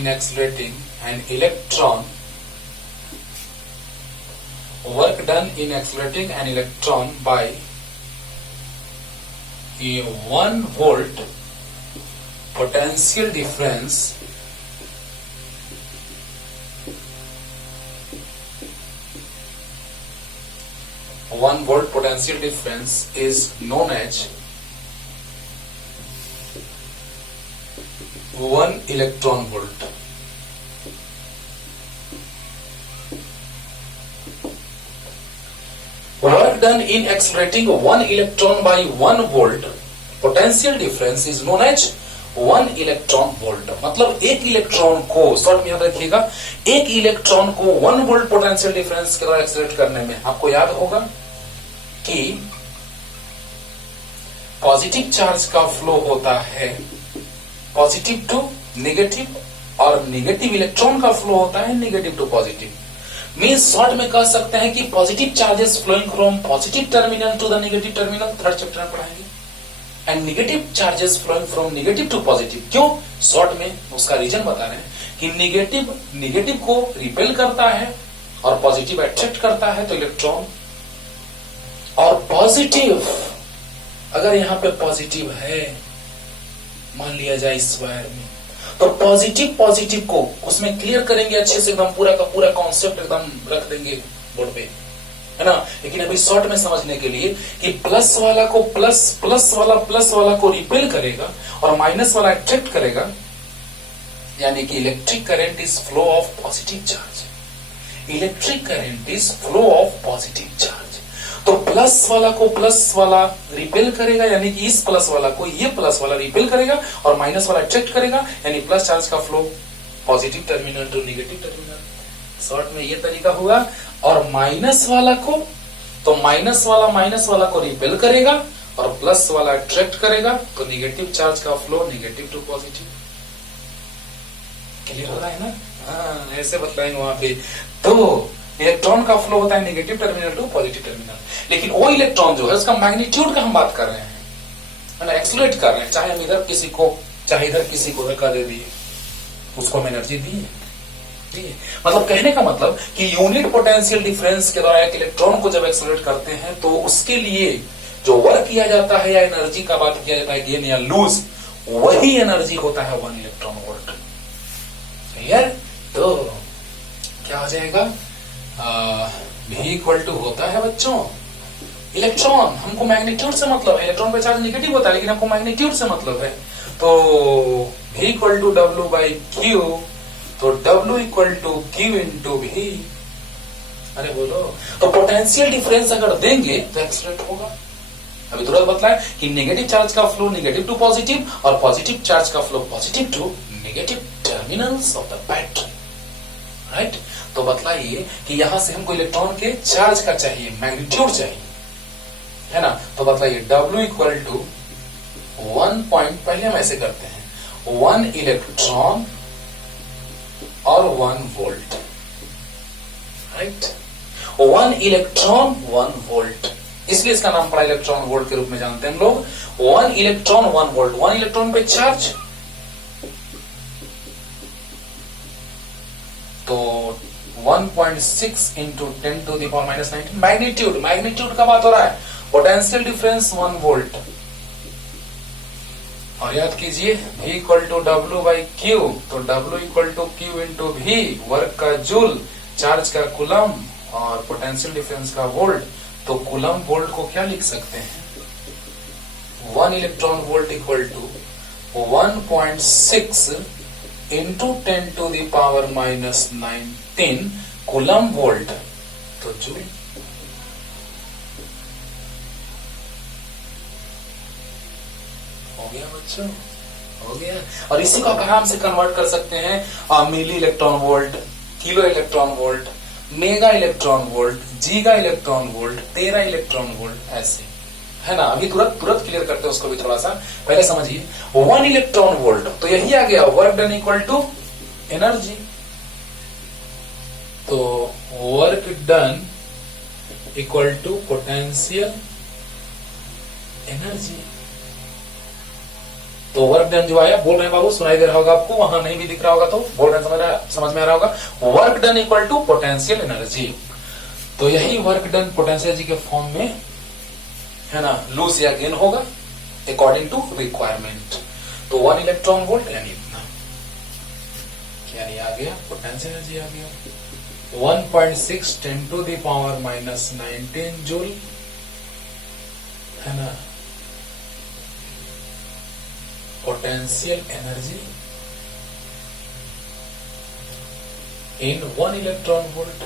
accelerating an electron, work done in accelerating an electron by a 1 volt potential difference is known as 1 electron volt। Work done in accelerating 1 electron by 1 volt potential difference is known as 1 electron volt. मतलब एक electron को, short में याद रखिएगा, एक electron को 1 volt potential difference के द्वारा एक्सलरेट करने में आपको याद होगा कि पॉजिटिव चार्ज का फ्लो होता है पॉजिटिव टू नेगेटिव और नेगेटिव इलेक्ट्रॉन का फ्लो होता है negative to positive. Means short में कह सकते हैं कि positive charges flowing from positive terminal to the negative terminal, third chapter में पढ़ाएंगे, and negative charges flowing from negative to positive. क्यों? शॉर्ट में उसका रीजन बता रहे हैं कि नेगेटिव को रिपेल करता है और पॉजिटिव अट्रैक्ट करता है, तो इलेक्ट्रॉन और पॉजिटिव, अगर यहां पे पॉजिटिव है मान लिया जाए इस वायर में, तो पॉजिटिव को उसमें क्लियर करेंगे अच्छे से, एकदम पूरा का पूरा कॉन्सेप्ट एकदम रख देंगे बोर्ड पे, है ना। लेकिन अभी शॉर्ट में समझने के लिए कि प्लस वाला को प्लस वाला को रिपेल करेगा और माइनस वाला अट्रैक्ट करेगा, यानी कि electric current is flow of positive charge. Electric current is flow of positive charge. तो प्लस वाला को प्लस वाला रिपेल करेगा, यानी कि इस प्लस वाला को ये प्लस वाला रिपेल करेगा और माइनस वाला अट्रैक्ट करेगा, यानी प्लस चार्ज का flow positive terminal to negative terminal. Short में ये तरीका हुआ। और माइनस वाला को, तो माइनस वाला को रिपेल करेगा और प्लस वाला अट्रैक्ट करेगा, तो नेगेटिव चार्ज का flow negative to positive. Clear हो रहा है ना? हाँ, ऐसे बताएंगे वहां पे। तो इलेक्ट्रॉन का फ्लो होता है negative terminal to positive terminal. लेकिन वो इलेक्ट्रॉन जो है उसका मैग्नीट्यूड का हम बात कर रहे हैं, मतलब एक्सलेट कर रहे हैं, चाहे हम इधर किसी को चाहे इधर किसी को धक्का दे दिए, उसको हम एनर्जी दी। मतलब कहने का मतलब कि यूनिट पोटेंशियल डिफरेंस के द्वारा एक इलेक्ट्रॉन को जब एक्सलेट करते हैं तो उसके लिए जो वर्क किया जाता है या एनर्जी का बात किया जाता है, गेन या लूज, वही एनर्जी होता है 1 इलेक्ट्रॉन वोल्ट। क्लियर? तो क्या हो जाएगा? V इक्वल टू होता है बच्चों इलेक्ट्रॉन, हमको मैग्नीट्यूड से मतलब है, इलेक्ट्रॉन पे चार्ज नेगेटिव होता है लेकिन हमको मैग्नीट्यूड से मतलब है, तो V equal to W by Q, तो W equal to Q into V। अरे बोलो, तो पोटेंशियल डिफरेंस अगर देंगे तो एक्सलेट होगा। अभी तुरंत बतलाया कि नेगेटिव चार्ज का फ्लो नेगेटिव टू पॉजिटिव और पॉजिटिव चार्ज का flow positive to negative terminals of the battery, right. तो बतलाइए कि यहां से हमको इलेक्ट्रॉन के चार्ज का चाहिए, मैग्नीट्यूड चाहिए, है ना। तो बतलाइए W इक्वल टू 1 पॉइंट, पहले हम ऐसे करते हैं, 1 इलेक्ट्रॉन और 1 वोल्ट, राइट। 1 इलेक्ट्रॉन 1 वोल्ट, इसलिए इसका नाम पड़ा इलेक्ट्रॉन वोल्ट के रूप में जानते हैं हम लोग। 1 इलेक्ट्रॉन 1 वोल्ट, 1 इलेक्ट्रॉन पे चार्ज, तो 1.6 into 10 to the power minus 19 magnitude का बात हो रहा है। पोटेंशियल डिफरेंस 1 वोल्ट, और याद कीजिए V equal to W by Q, तो W equal to Q into V, work का जूल, चार्ज का कूलम और पोटेंशियल डिफरेंस का वोल्ट। तो कूलम वोल्ट को क्या लिख सकते हैं? 1 electron volt equal to 1.6 into 10 to the power minus 19 coulomb volt, तो जूल। हो गया बच्चों, हो गया। और इसी को आप आराम से कन्वर्ट कर सकते हैं milli electron volt, kilo electron volt, mega electron volt, giga electron volt, tera electron volt, ऐसे, है ना। अभी तुरंत क्लियर करते हैं उसको भी थोड़ा सा, पहले समझिए। 1 इलेक्ट्रॉन वोल्ट, तो यही आ गया work done equal to energy. तो work done equal to potential energy. तो वर्क डन जो आया, बोल रहे हैं बाबू, सुनाई दे रहा होगा आपको, वहां नहीं भी दिख रहा होगा तो बोल रहे हैं, समझ में आ रहा होगा। Work done equal to potential energy, तो यही वर्क डन पोटेंशियल एनर्जी के फॉर्म में, है ना, लूज या गेन होगा अकॉर्डिंग टू रिक्वायरमेंट। तो 1 इलेक्ट्रॉन वोल्ट यानी इतना, यानी आ गया पोटेंशियल एनर्जी आ गया 1.6 10 to the power minus 19 joule, है ना, potential energy in 1 electron volt.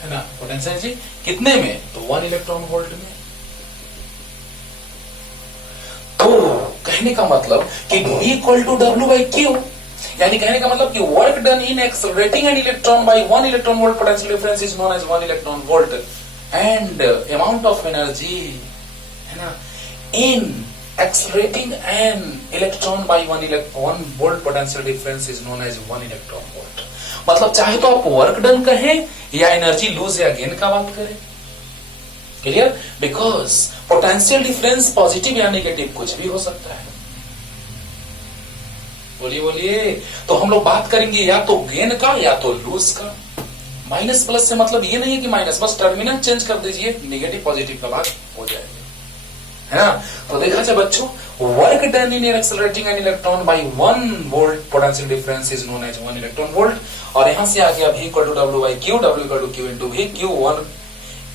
है ना, पोटेंशियल एनर्जी कितने में, तो 1 इलेक्ट्रॉन वोल्ट में। तो कहने का मतलब कि V इक्वल टू W/Q, यानी कहने का मतलब कि work done in accelerating an electron by 1 electron volt potential difference is known as 1 electron volt and amount of energy, है ना, इन accelerating an electron by 1 volt potential difference is known as 1 electron volt। मतलब चाहे तो आप work done कहें या energy lose या gain का बात करें, clear, because potential difference positive या नेगेटिव कुछ भी हो सकता है। बोलिए बोलिए, तो हम लोग बात करेंगे या तो गेन का या तो लूज का। माइनस प्लस से मतलब ये नहीं है कि माइनस, बस टर्मिनल चेंज कर दीजिए, नेगेटिव पॉजिटिव का बात हो जाएगा, है ना। तो देखा जाए बच्चों, work done in accelerating an electron by 1 volt potential difference is known as 1 electron volt. और यहां से आ गया V equal to W/Q, W equal to Q into V, Q 1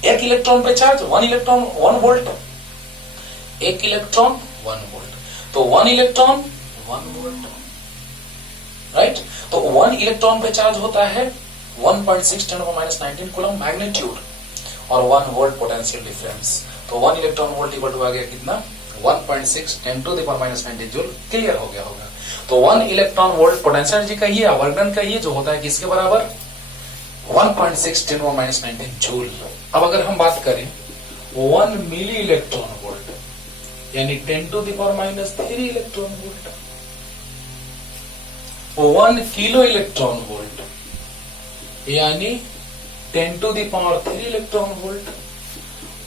एक इलेक्ट्रॉन पे चार्ज, 1 इलेक्ट्रॉन 1 वोल्ट, एक इलेक्ट्रॉन 1 वोल्ट, तो 1 electron 1 volt, right. तो 1 इलेक्ट्रॉन पे चार्ज होता है 1.6 × 10⁻⁹ कूलम मैग्नीट्यूड और 1 वोल्ट पोटेंशियल डिफरेंस, तो 1 इलेक्ट्रॉन वोल्ट इक्वल टू आ गया कितना, 1.6 × 10⁻⁹ जूल। क्लियर हो गया होगा। तो 1 इलेक्ट्रॉन वोल्ट पोटेंशियल एनर्जी कहिए, वर्क डन कहिए, जो होता है किसके बराबर, 1.6 × 10⁻⁹ जूल। अब अगर हम बात करें 1 मिली इलेक्ट्रॉन वोल्ट यानी 10⁻³ electron volt, 1 kilo electron volt यानी 10⁻³ electron volt,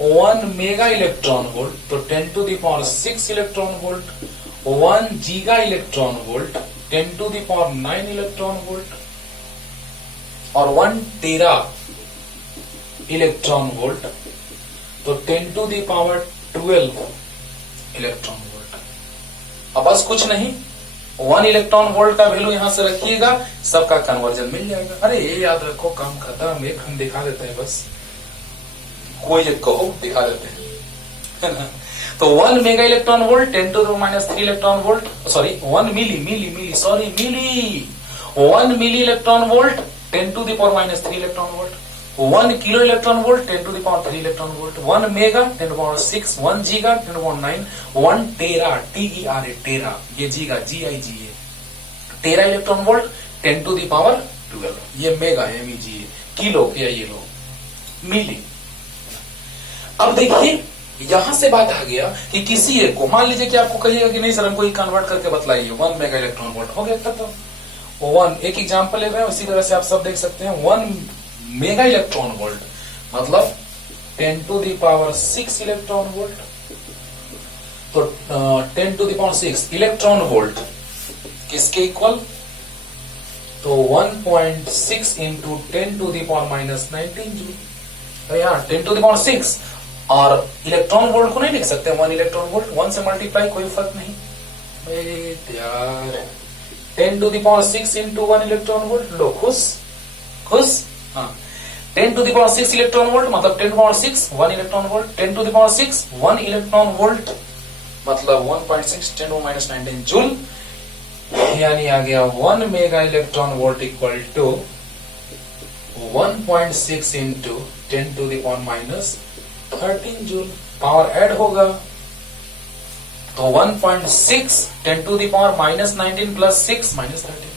1 mega electron volt तो 10⁻⁶ electron volt, 1 giga electron volt 10⁹ electron volt और 1 टेरा इलेक्ट्रॉन वोल्ट तो 10⁻12 इलेक्ट्रॉन वोल्ट। अब बस कुछ नहीं, 1 इलेक्ट्रॉन वोल्ट का वैल्यू यहां से रखिएगा, सबका कन्वर्जन मिल जाएगा। अरे ये याद रखो, काम खत्म, एक हम दिखा देते हैं बस, कोई एक कहो दिखा देते हैं, है ना। तो 1 mega electron volt 10⁻³ electron volt, sorry 1 milli 1 milli electron volt 10⁻³ electron volt, 1 kilo electron volt 10⁻³ electron volt, 1 mega 10⁻⁶, 1 giga 10�9, 1 tera TERA tera, ये giga GIGA tera electron volt 10⁻12, ये मेगा MEGA, किलो या ये लो मिली। अब देखिए यहां से बात आ गया कि किसी एक को, मान लीजिए कि आपको कहिएगा कि नहीं सर हमको कन्वर्ट करके बतलाइए, 1 मेगा इलेक्ट्रॉन वोल्ट हो गया तब तो 1, एक एग्जांपल ले रहे हैं, उसी तरह से आप सब देख सकते हैं। 1 मेगा इलेक्ट्रॉन वोल्ट मतलब 10⁻⁶ इलेक्ट्रॉन वोल्ट, तो 10⁻⁶ इलेक्ट्रॉन वोल्ट किसके इक्वल, तो 1.6 × 10⁻⁻⁹ जूल। तो यहाँ 10⁻⁶ और इलेक्ट्रॉन वोल्ट को नहीं लिख सकते 1 इलेक्ट्रॉन वोल्ट, 1 से मल्टीप्लाई कोई फर्क नहीं यार, 10⁻⁶ × 1 इलेक्ट्रॉन वोल्ट, लो खुश खुश, हाँ 10⁻⁶ इलेक्ट्रॉन वोल्ट मतलब 10⁻⁶ 1 इलेक्ट्रॉन वोल्ट, 10⁻⁶ 1 इलेक्ट्रॉन वोल्ट मतलब 1.6 × 10⁻⁹ जूल, यानी आ गया 1 mega electron volt equal to 1.6 × 10⁻⁻13 joule. Power add होगा तो 1.6 10⁻⁻19 प्लस 6 -13,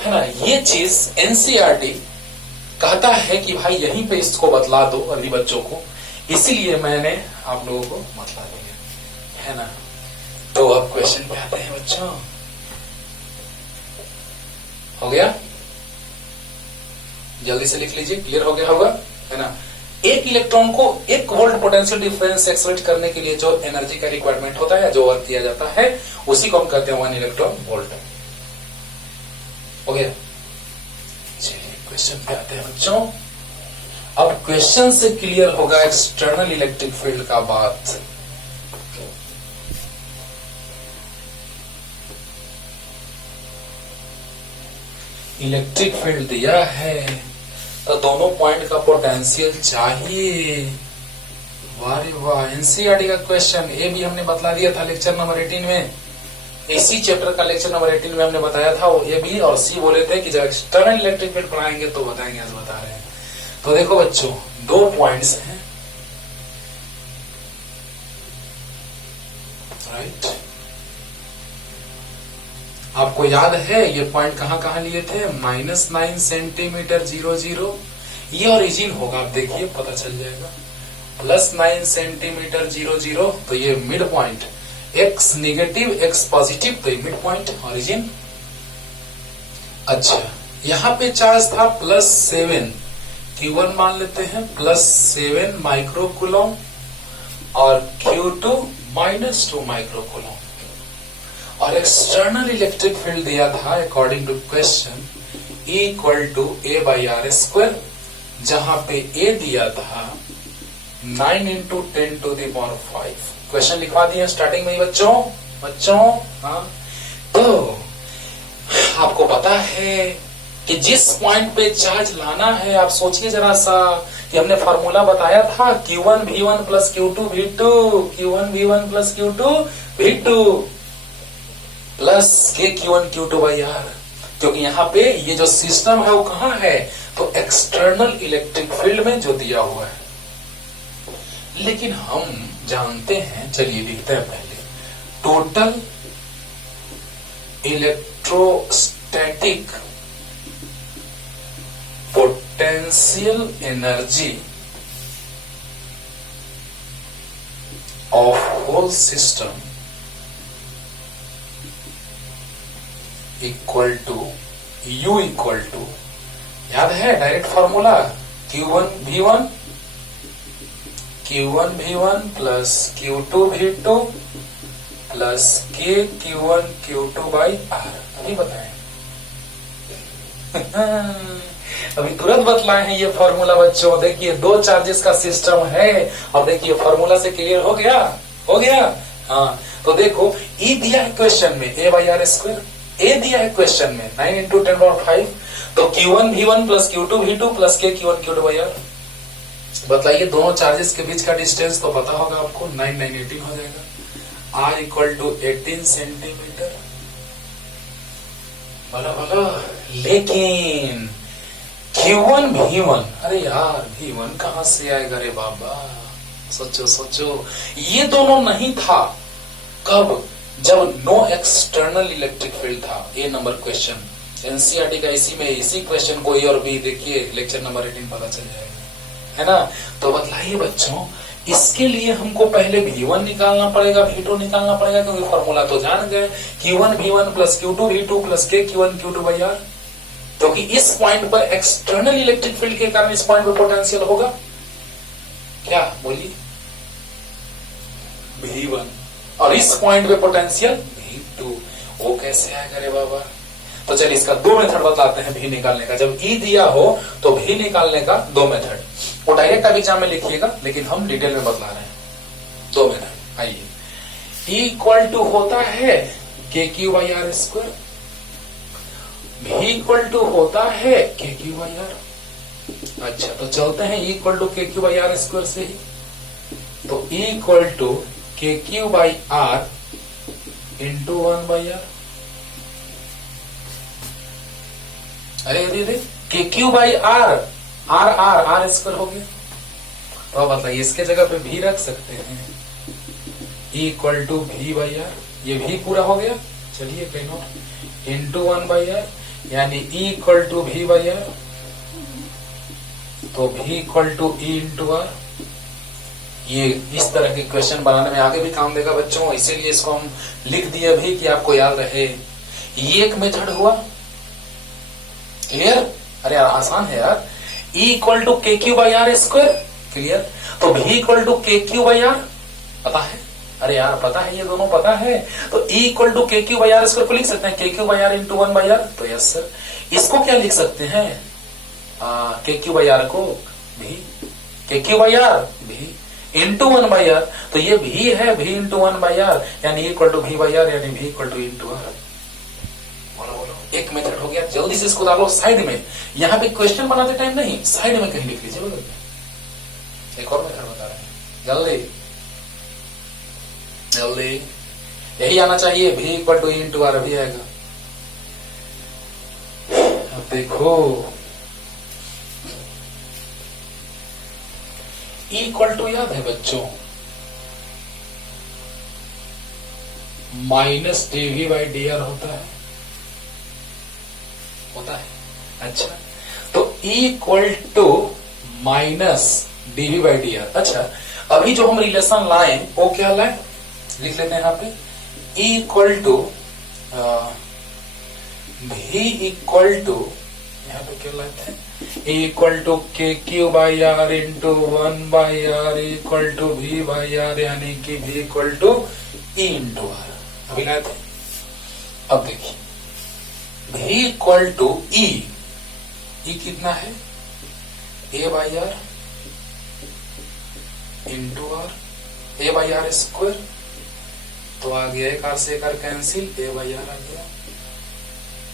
है ना। ये चीज एनसीईआरटी कहता है कि भाई यहीं पे इसको बतला दो अभी बच्चों को, इसीलिए मैंने आप लोगों को बतला दिया, है ना। तो अब क्वेश्चन पे आते हैं बच्चों, हो गया, जल्दी से लिख लीजिए, क्लियर हो गया होगा, है ना। एक इलेक्ट्रॉन को 1 वोल्ट पोटेंशियल डिफरेंस एक्सलेट करने के लिए जो एनर्जी का रिक्वायरमेंट होता है, जो वर्क किया जाता है, उसी को हम कहते हैं 1 इलेक्ट्रॉन वोल्ट। हो गया, चलिए क्वेश्चन पे आते हैं बच्चों। अब क्वेश्चन से क्लियर होगा एक्सटर्नल इलेक्ट्रिक फील्ड का बात। इलेक्ट्रिक फील्ड दिया है तो दोनों पॉइंट का पोटेंशियल चाहिए। वाह रे वाह, एनसीईआरटी का क्वेश्चन, ये भी हमने बतला दिया था लेक्चर नंबर 18 में, इसी चैप्टर का लेक्चर नंबर 18 में हमने बताया था। वो ए बी और सी बोले थे कि जब एक्सटर्नल इलेक्ट्रिक फील्ड पढ़ाएंगे तो बताएंगे, आज बता रहे हैं। तो देखो बच्चों, दो पॉइंट्स हैं, राइट। आपको याद है ये पॉइंट कहां कहां लिए थे? -9 सेंटीमीटर 0, ये ओरिजिन होगा, आप देखिए पता चल जाएगा। +9 सेंटीमीटर 0, तो ये mid point, x negative x positive, तो ये मिड पॉइंट ओरिजिन। अच्छा, यहां पे चार्ज था +7, Q1 मान लेते हैं +7 माइक्रोकूलम और Q2 -2 माइक्रोकूलम, और एक्सटर्नल इलेक्ट्रिक फील्ड दिया था according to question E = A/r², जहां पे A दिया था 9 × 10⁵। क्वेश्चन लिखवा दिए स्टार्टिंग में ही बच्चों। हाँ, तो आपको पता है कि जिस पॉइंट पे चार्ज लाना है, आप सोचिए जरा सा कि हमने फॉर्मूला बताया था Q1 V1 + Q2 V2, Q1 V1 + Q2 V2 plus Q1 Q2/R, क्योंकि यहाँ पे ये जो सिस्टम है वो कहाँ है? तो एक्सटर्नल इलेक्ट्रिक फील्ड में जो दिया हुआ है। लेकिन हम जानते हैं, चलिए लिखते हैं पहले, total electrostatic potential energy of whole system equal to U equal to, याद है direct formula, Q1 V1 plus Q2 V2 plus Q1 Q2/R। अभी बताएं अभी तुरंत बतलाए हैं ये फॉर्मूला बच्चों। देखिए दो चार्जेस का सिस्टम है, और देखिए फॉर्मूला से क्लियर हो गया। हाँ, तो देखो E दिया है क्वेश्चन में A/r², A दिया है क्वेश्चन में 9 × 10⁵, तो Q1 V1 plus Q2 V2 plus Q1 Q2/R। बतलाइए दोनों चार्जेस के बीच का डिस्टेंस तो पता होगा आपको, 9 9 18 हो जाएगा। R = 18 centimetre. बोलो, लेकिन Q1 V1, अरे यार V1 कहां से आएगा रे बाबा? सोचो, ये दोनों नहीं था कब? जब नो एक्सटर्नल इलेक्ट्रिक फील्ड था। ए नंबर क्वेश्चन एनसीईआरटी का, इसी क्वेश्चन को ए और बी देखिए, लेक्चर नंबर 18 पता चल जाएगा, है ना। तो बतलाइए बच्चों, इसके लिए हमको पहले V1 निकालना पड़ेगा, V2 निकालना पड़ेगा, क्योंकि फॉर्मूला तो जान गए, Q1 V1 plus Q2 V2 plus Q1 Q2/R, क्योंकि इस पॉइंट पर एक्सटर्नल इलेक्ट्रिक फील्ड के कारण इस पॉइंट पर पोटेंशियल होगा क्या? बोलिए, V1, और इस पॉइंट पे पोटेंशियल V2। वो कैसे आएगा रे बाबा? तो चलिए इसका दो मेथड बतलाते हैं V निकालने का। जब E दिया हो तो V निकालने का दो मेथड, वो डायरेक्ट आप एग्जाम में लिखिएगा, लेकिन हम डिटेल में बतला रहे हैं दो मेथड। आइए, E = होता है KQ/R², V = होता है KQ/R। अच्छा, तो चलते हैं E = KQ/R² से ही। तो E = KQ/R × 1/R। अरे KQ/R, R² हो गया। तो अब बताइए, इसके जगह पे V रख सकते हैं, E = V/R, ये V पूरा हो गया। चलिए कहीं × 1/R, यानी E = V/R, तो V = E × R। ये इस तरह के क्वेश्चन बनाने में आगे भी काम देगा बच्चों, इसीलिए इसको हम लिख दिए भी कि आपको याद रहे। ये एक मेथड हुआ, क्लियर? अरे आसान है यार। E = KQ/R², clear? तो V = KQ/R पता है? अरे यार पता है, ये दोनों पता है। तो E = KQ/R² को लिख सकते हैं KQ/R × 1/R। तो यस सर, इसको क्या लिख सकते हैं? KQ/R को V, KQ/R V × 1/R, तो ये V है, V × 1/R, यानी E = V/R, यानी V = E × R। बोलो, एक मेथड हो गया। जल्दी से इसको डालो साइड में, यहाँ पे क्वेश्चन बनाते टाइम नहीं, साइड में कहीं लिख लीजिए बगल में। एक और मेथड बता रहे हैं, जल्दी यही आना चाहिए, V = E × R अभी आएगा। अब देखो, E इक्वल टू याद है बच्चों माइनस dv बाई dr होता है। अच्छा तो E equal to minus dv by dr। अच्छा अभी जो हम रिलेशन लाए वो क्या लाए, लिख लेते हैं यहाँ पे E equal to v equal to, यहाँ पे क्या लाते हैं E equal to K Q by R into 1 by R equal to v by R, यानी कि v equal to E into R. अभी लाते हैं। अब देखिए v इक्वल टू E कितना है a by R into R, a by R square, तो आ गया एक आर से एक R cancel, a by R आ गया।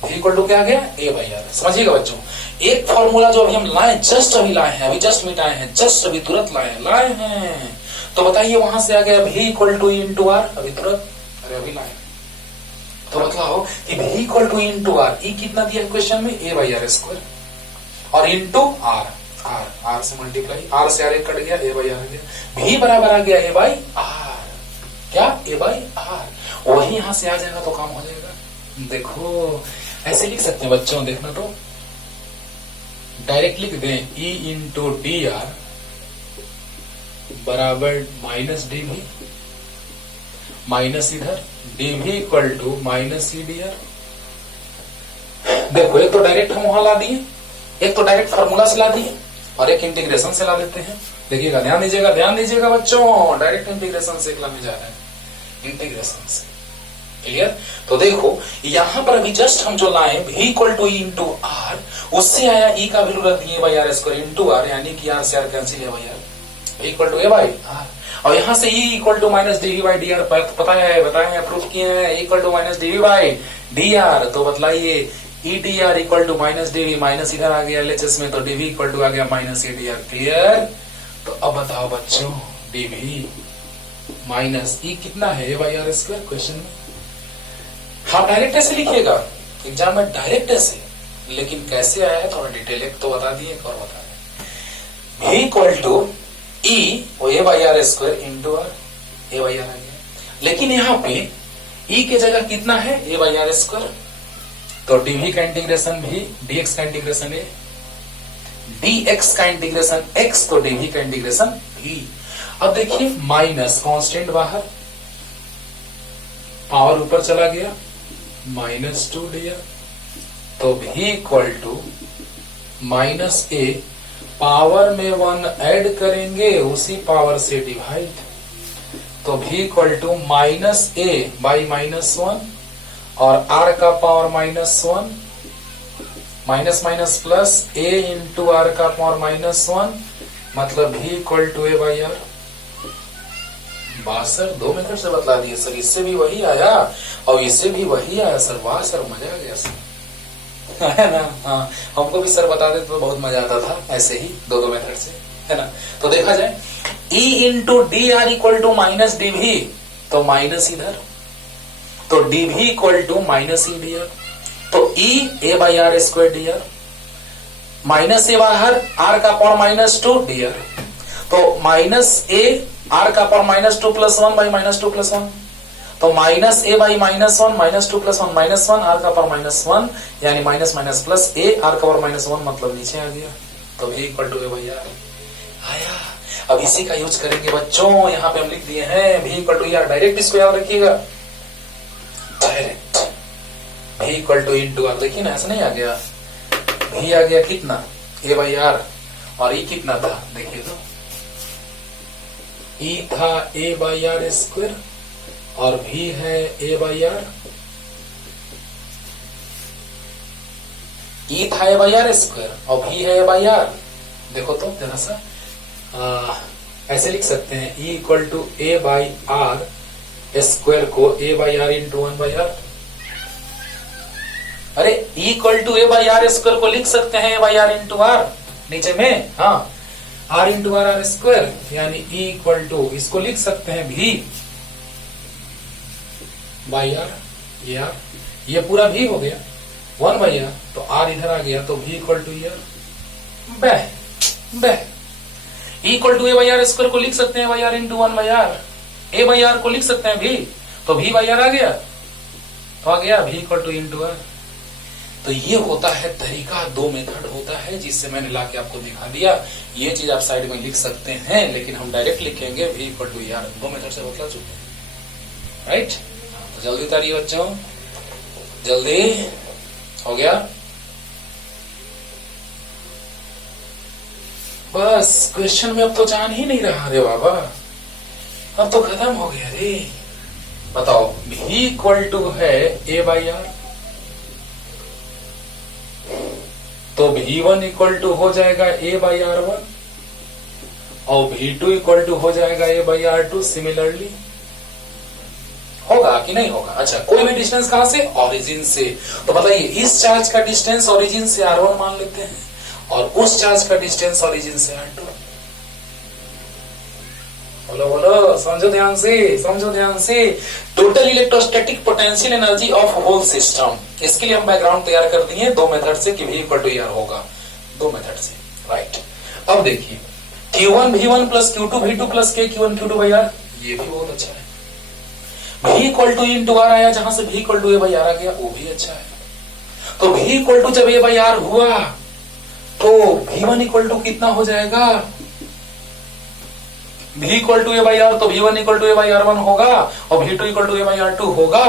v इक्वल टू क्या आ गया a बाई आर। समझिएगा बच्चों, एक फॉर्मूला जो अभी हम लाए, जस्ट अभी लाए हैं, अभी जस्ट मिटाए हैं, जस्ट अभी तुरंत लाए हैं, तो बताइए वहां से आ गया v equal to into R, अभी तुरंत, अरे अभी लाए, तो बताओ कि v equal to into R, E कितना दिया क्वेश्चन में a बाई आर स्क्वायर, और इंटू आर, आर से मल्टीप्लाई, आर से आर कट गया, a बाई आर आ गया, v बराबर आ गया a बाई आर, क्या a बाई आर, वही यहां से आ जाएगा तो काम हो जाएगा। देखो ऐसे लिख सकते हैं बच्चों, देखना तो डायरेक्ट लिख दें E इंटू डी आर बराबर माइनस डी वी, माइनस इधर dv equal to minus E D R. देखो एक तो डायरेक्ट हम वहां ला दिए, एक तो डायरेक्ट फार्मूला से ला दिए, और एक इंटीग्रेशन से ला देते हैं। देखिएगा, ध्यान दीजिएगा बच्चों, डायरेक्ट इंटीग्रेशन से लाने जा रहे हैं, इंटीग्रेशन से, क्लियर। तो देखो यहां पर अभी जस्ट हम जो लाए v equal to E into R, उससे आया e का वैल्यू रख दिए by R square into R, यानी कि आर से आर कैंसिल है by R, v equal to A by R, और यहां से e equal to minus D V by D R बताया है, प्रूफ किए हैं, equal to minus D V by D R, तो बतलाइए E D R equal to minus D V, minus इधर आ गया एलएचएस में, तो डीवी इक्वल टू आ गया minus E D are, clear. तो अब बताओ बच्चों डीवी माइनस ई कितना है A by R square question में। हाँ डायरेक्ट ऐसे लिखिएगा एग्जाम में, डायरेक्ट ऐसे, लेकिन कैसे आया है थोड़ा डिटेल, एक तो बता दिए एक और बता दें, v इक्वल टू ई वो A by R square into R, A by R आ गया, लेकिन यहाँ पे ई के जगह कितना है ए बाई आर स्क्वायर, तो डीवी का इंटीग्रेशन भी, डीएक्स का इंटीग्रेशन ए, डीएक्स का इंटीग्रेशन एक्स, तो डीवी का इंटीग्रेशन भी। अब देखिए माइनस कांस्टेंट बाहर, पावर ऊपर चला गया, माइनस टू डी आर, तो v equal to minus A, power में 1 ऐड करेंगे उसी पावर से डिवाइड, तो v equal to minus A by minus 1, और r का power minus 1, minus minus plus a into R का पावर माइनस 1, मतलब v equal to A by R. वाह सर, 2 मेथड से बतला दिए सर, इससे भी वही आया और इससे भी वही आया सर, वाह सर मजा आ गया सर, है ना। हाँ हमको भी सर बता देते तो बहुत मजा आता था, ऐसे ही 2 मेथड से, है ना। तो देखा जाए E into D R equal to minus D V, तो माइनस इधर, तो D V equal to minus E D R, तो E A by R square D R, minus A बाहर, आर का पावर माइनस 2 डी आर, तो minus A R का power minus 2 plus 1 by minus 2 plus 1, तो minus A by minus 1, minus 2 plus 1 minus 1, are का power minus 1, यानी minus minus plus A, R का power minus 1, मतलब नीचे आ गया, तो v equal to A by R आया। अब इसी का यूज करेंगे बच्चों, यहाँ पे हम लिख दिए हैं v equal to R, direct इसको याद रखिएगा, direct v equal to into R, देखिए ना ऐसा नहीं आ गया, v आ गया कितना ए बाई आर, और e कितना था देखिए, तो E था a बाई आर स्क्वायर और v है a बाई आर, E था a बाई आर स्क्वायर और v है a बाई आर। देखो तो जरा सा ऐसे लिख सकते हैं, E equal to a by R square को a by R into 1 by R, अरे E equal to a by R square को लिख सकते हैं a by R into R नीचे में, हाँ r इंटू आर स्क्वायर, यानी E इक्वल टू इसको लिख सकते हैं v बाई आर, ये पूरा v हो गया 1 बाई आर, तो r इधर आ गया, तो v equal to R. Equal to A by R square को लिख सकते हैं by R into one by R, A by R को लिख सकते हैं भी, तो भी बाई आर आ गया, तो आ गया भी इक्वल टू इंटू आर। तो ये होता है तरीका, दो मेथड होता है जिससे मैंने लाके आपको दिखा दिया। ये चीज आप साइड में लिख सकते हैं, लेकिन हम डायरेक्ट लिखेंगे भी इक्वल टू आर, दो मेथड से बतला चुके हैं, राइट। तो जल्दी उतारिए बच्चों, जल्दी हो गया। बस क्वेश्चन में अब तो जान ही नहीं रहा रे बाबा, अब तो खत्म हो गया रे। बताओ भी इक्वल टू है ए बाई आर, तो V1 इक्वल टू हो जाएगा a बाई R1 और V2 इक्वल टू हो जाएगा a बाई R2। सिमिलरली होगा कि नहीं होगा? अच्छा, कोई भी डिस्टेंस कहां से? ओरिजिन से। तो बताइए इस चार्ज का डिस्टेंस ओरिजिन से R1 मान लेते हैं और उस चार्ज का डिस्टेंस ओरिजिन से R2। बोलो बोलो, समझो ध्यान से, समझो ध्यान से। Total electrostatic potential energy of whole system, इसके लिए हम बैकग्राउंड तैयार कर दिए दो मेथड से कि V इक्वल टू आर होगा, दो मेथड से, राइट। अब देखिए Q1 V1 plus Q2 V2 plus K Q1 Q2 by R, ये भी बहुत अच्छा है। V equal to into R आया, जहां से V equal to A by R आ गया, वो भी अच्छा है। तो V इक्वल टू जब ए बाई आर हुआ तो V1 इक्वल टू कितना हो जाएगा? V equal to A by R, तो V1 equal to A by R1 होगा और V2 equal to A by R2 होगा।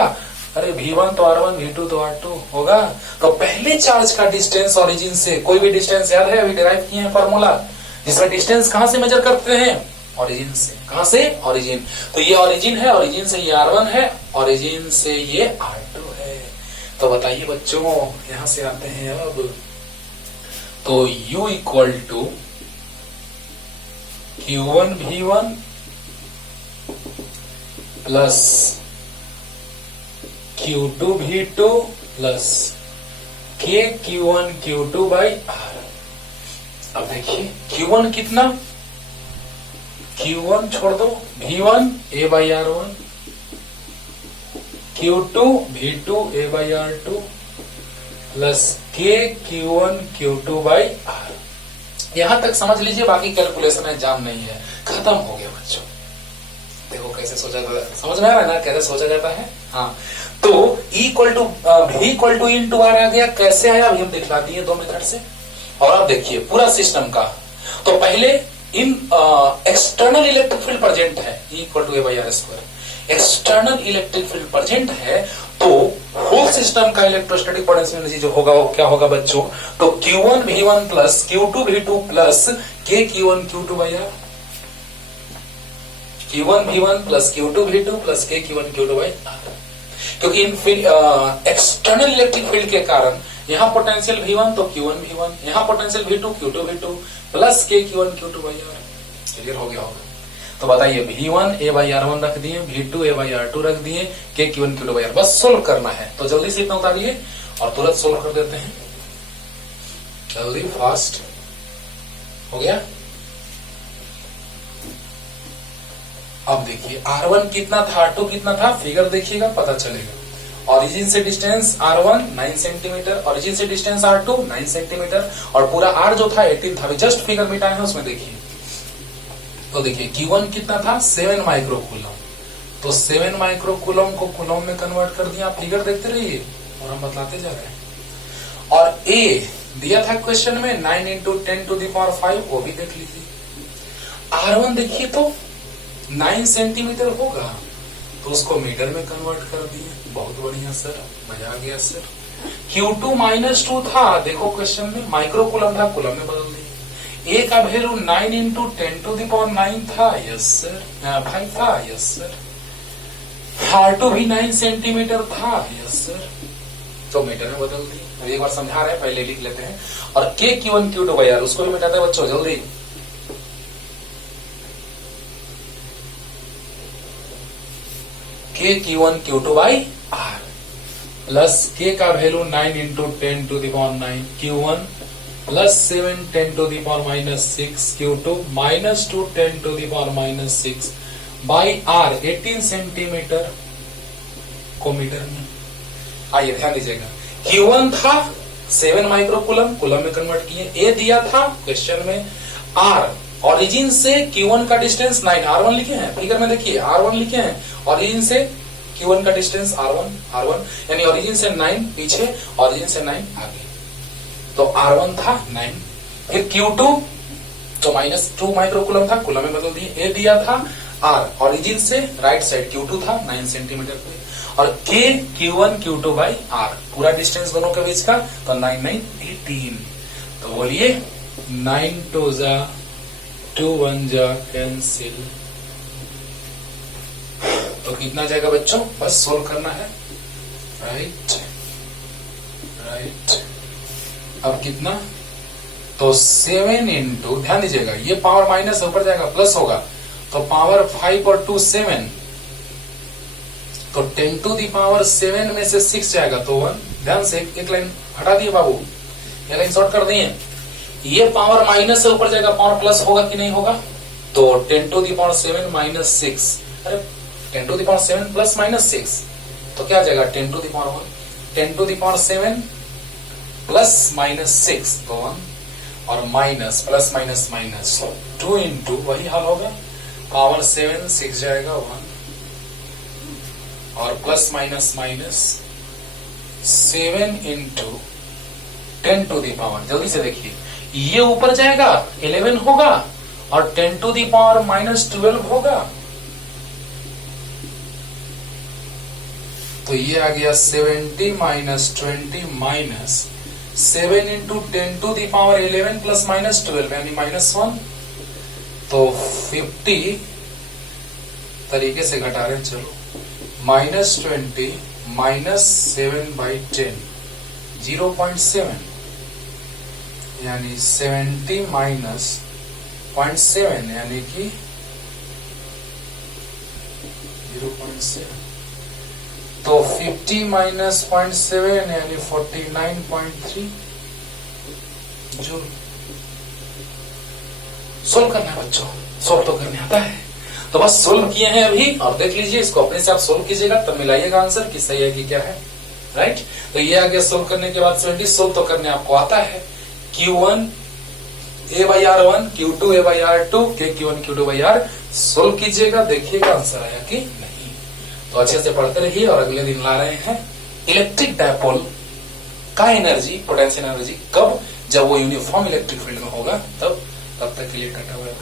अरे V1 तो R1, V2 तो R2 होगा। तो पहले चार्ज का डिस्टेंस ओरिजिन से, कोई भी डिस्टेंस याद है, अभी डिराइव किए हैं फॉर्मूला, जिसमें डिस्टेंस कहां से मेजर करते हैं? ओरिजिन से। कहां से? ओरिजिन। तो ये ओरिजिन है, ओरिजिन से ये R1 है, ओरिजिन से ये R2 है। तो बताइए बच्चों, यहां से आते हैं अब, तो U equal to Q1 V1 plus Q2 V2 plus K Q1 Q2 by R। अब देखिए Q1 कितना? Q1 छोड़ दो, V1 A by R1, Q2 V2 A by R2 plus K Q1 Q2 by R। यहां तक समझ लीजिए, बाकी कैलकुलेशन एग्जाम नहीं है, खत्म हो गया बच्चों। देखो कैसे सोचा जाता है, समझ में आ रहा है ना कैसे सोचा जाता है? हाँ, तो इक्वल टू भी इक्वल टू इंटू आर आ गया। कैसे आया अभी हम दिखला दिए दो मेथड से। और अब देखिए पूरा सिस्टम का, तो पहले इन एक्सटर्नल इलेक्ट्रिक फील्ड प्रेजेंट है, equal to A by R square, external electric field present है, तो होल सिस्टम का इलेक्ट्रोस्टैटिक पोटेंशियल एनर्जी जो होगा वो क्या होगा बच्चों? तो Q1 V1 plus Q2 V2 plus K Q1 Q2 by R. Q1 V1 plus Q2 V2 plus K Q1 Q2 by R. क्योंकि इन एक्सटर्नल इलेक्ट्रिक फील्ड के कारण यहाँ पोटेंशियल V1 तो Q1 V1, यहाँ potential V2 Q2 V2 plus K Q1 Q2 by R. Clear हो गया होगा? तो बताइए V1 A बाई R1 रख दिए, V2 A बाई R2 रख दिए, K Q1 Q2 by R। बस सोल्व करना है, तो जल्दी से इतना उतारिए और तुरंत सोल्व कर देते हैं, जल्दी फास्ट हो गया। अब देखिए R1 कितना था, R2 कितना था, फिगर देखिएगा पता चलेगा। ओरिजिन से डिस्टेंस R1 9 सेंटीमीटर, ओरिजिन से डिस्टेंस R2 9 सेंटीमीटर और पूरा R जो था 18 था। जस्ट फिगर मिटाए हैं उसमें देखिए, तो देखिए Q1 कितना था 7 माइक्रो कूलम, तो 7 माइक्रो कूलम को कूलम में कन्वर्ट कर दिया। आप फिगर देखते रहिए और हम बतलाते जा रहे हैं। और A दिया था क्वेश्चन में 9 इंटू 10 टू द पावर 5, वो भी देख लीजिए। R1 देखिए तो 9 सेंटीमीटर होगा, तो उसको मीटर में कन्वर्ट कर दिए। बहुत बढ़िया सर, मजा आ गया सर। Q2 -2 था, देखो क्वेश्चन में माइक्रो कूलम था, कूलम में बदल दिया। A का value 9 into 10 to the power 9 था, यस सर, 5 था, यस सर। R2 भी 9 सेंटीमीटर था, यस सर, तो मीटर में बदल दी। अब एक बार समझा रहे हैं, पहले लिख लेते हैं। और K Q1 Q2 by are, उसको भी मिटाते हैं बच्चों जल्दी। K Q1 Q2 by R plus K का value 9 into 10 to the power 9 Q1 plus 7 10 to the power -6 Q2 -2 10 to the power -6 by R 18 centimetre को मीटर में। आइए ध्यान दीजिएगा, Q1 था 7 माइक्रो कूलम, कूलम में कन्वर्ट किए। A दिया था क्वेश्चन में R ओरिजिन से Q1 का डिस्टेंस 9, R1 लिखे हैं फिगर में, देखिए R1 लिखे हैं, ओरिजिन से Q1 का डिस्टेंस R1 यानी ओरिजिन से 9 पीछे, ओरिजिन से 9 आगे, तो R1 था 9, फिर Q2 तो -2 माइक्रोकूलम था, कूलम में बदल दिए, ए दिया था R, ओरिजिन से राइट साइड Q2 था 9 सेंटीमीटर पे, और K Q1 Q2 by R, पूरा डिस्टेंस दोनों के बीच का, तो 9 9 18, तो बोलिए 9 2 जा 2 1 जा कैंसिल, तो कितना जाएगा बच्चों, बस सोल्व करना है, राइट। अब कितना, तो 7 इंटू, ध्यान दीजिएगा ये पावर माइनस ऊपर जाएगा प्लस होगा, तो पावर 5 और 2 7, तो 10 टू दी पावर 7 में से 6 जाएगा तो 1, ध्यान से एक लाइन हटा दिए बाबू, ये लाइन शॉर्ट कर दिए, ये पावर माइनस से ऊपर जाएगा, पावर प्लस होगा कि नहीं होगा, तो 10 टू दी पावर 7 माइनस 6, अरे 10 to the power 7 plus minus 6, तो क्या आ जाएगा 10 to the power 1, 10 to the power 7 plus minus 6 तो 1, और minus plus minus minus 2 into वही हाल होगा, पावर 7 6 जाएगा 1, और plus minus minus 7 into 10 to the power, जल्दी से देखिए ये ऊपर जाएगा 11 होगा, और 10 टू दी पावर माइनस 12 होगा, तो ये आ गया 70 minus 20 minus 7 into 10 to the power 11 plus minus 12 यानी -1, तो 50 तरीके से घटा रहे हैं, चलो -20 माइनस 7/10 0.7 यानी 70 माइनस 0.7 यानी कि 0.7, तो 50 माइनस 0.7 यानी 49.3 जूल। सोल्व करना है बच्चों, सोल्व तो करने आता है, तो बस सोल्व किए हैं अभी, और देख लीजिए इसको अपने से आप सोल्व कीजिएगा, तब मिलाइएगा आंसर कि सही है कि क्या है, राइट। तो ये आ गया सोल्व करने के बाद 70, सोल्व तो करने आपको आता है, Q1 A/R1 Q2 A/R2 K Q1 Q2/R, solve कीजिएगा, देखिएगा आंसर आया कि नहीं। तो अच्छे से पढ़ते रहिए, और अगले दिन ला रहे हैं इलेक्ट्रिक डायपोल का एनर्जी, पोटेंशियल एनर्जी कब, जब वो यूनिफॉर्म इलेक्ट्रिक फील्ड में होगा तब तक के लिए टाटा बाय बाय।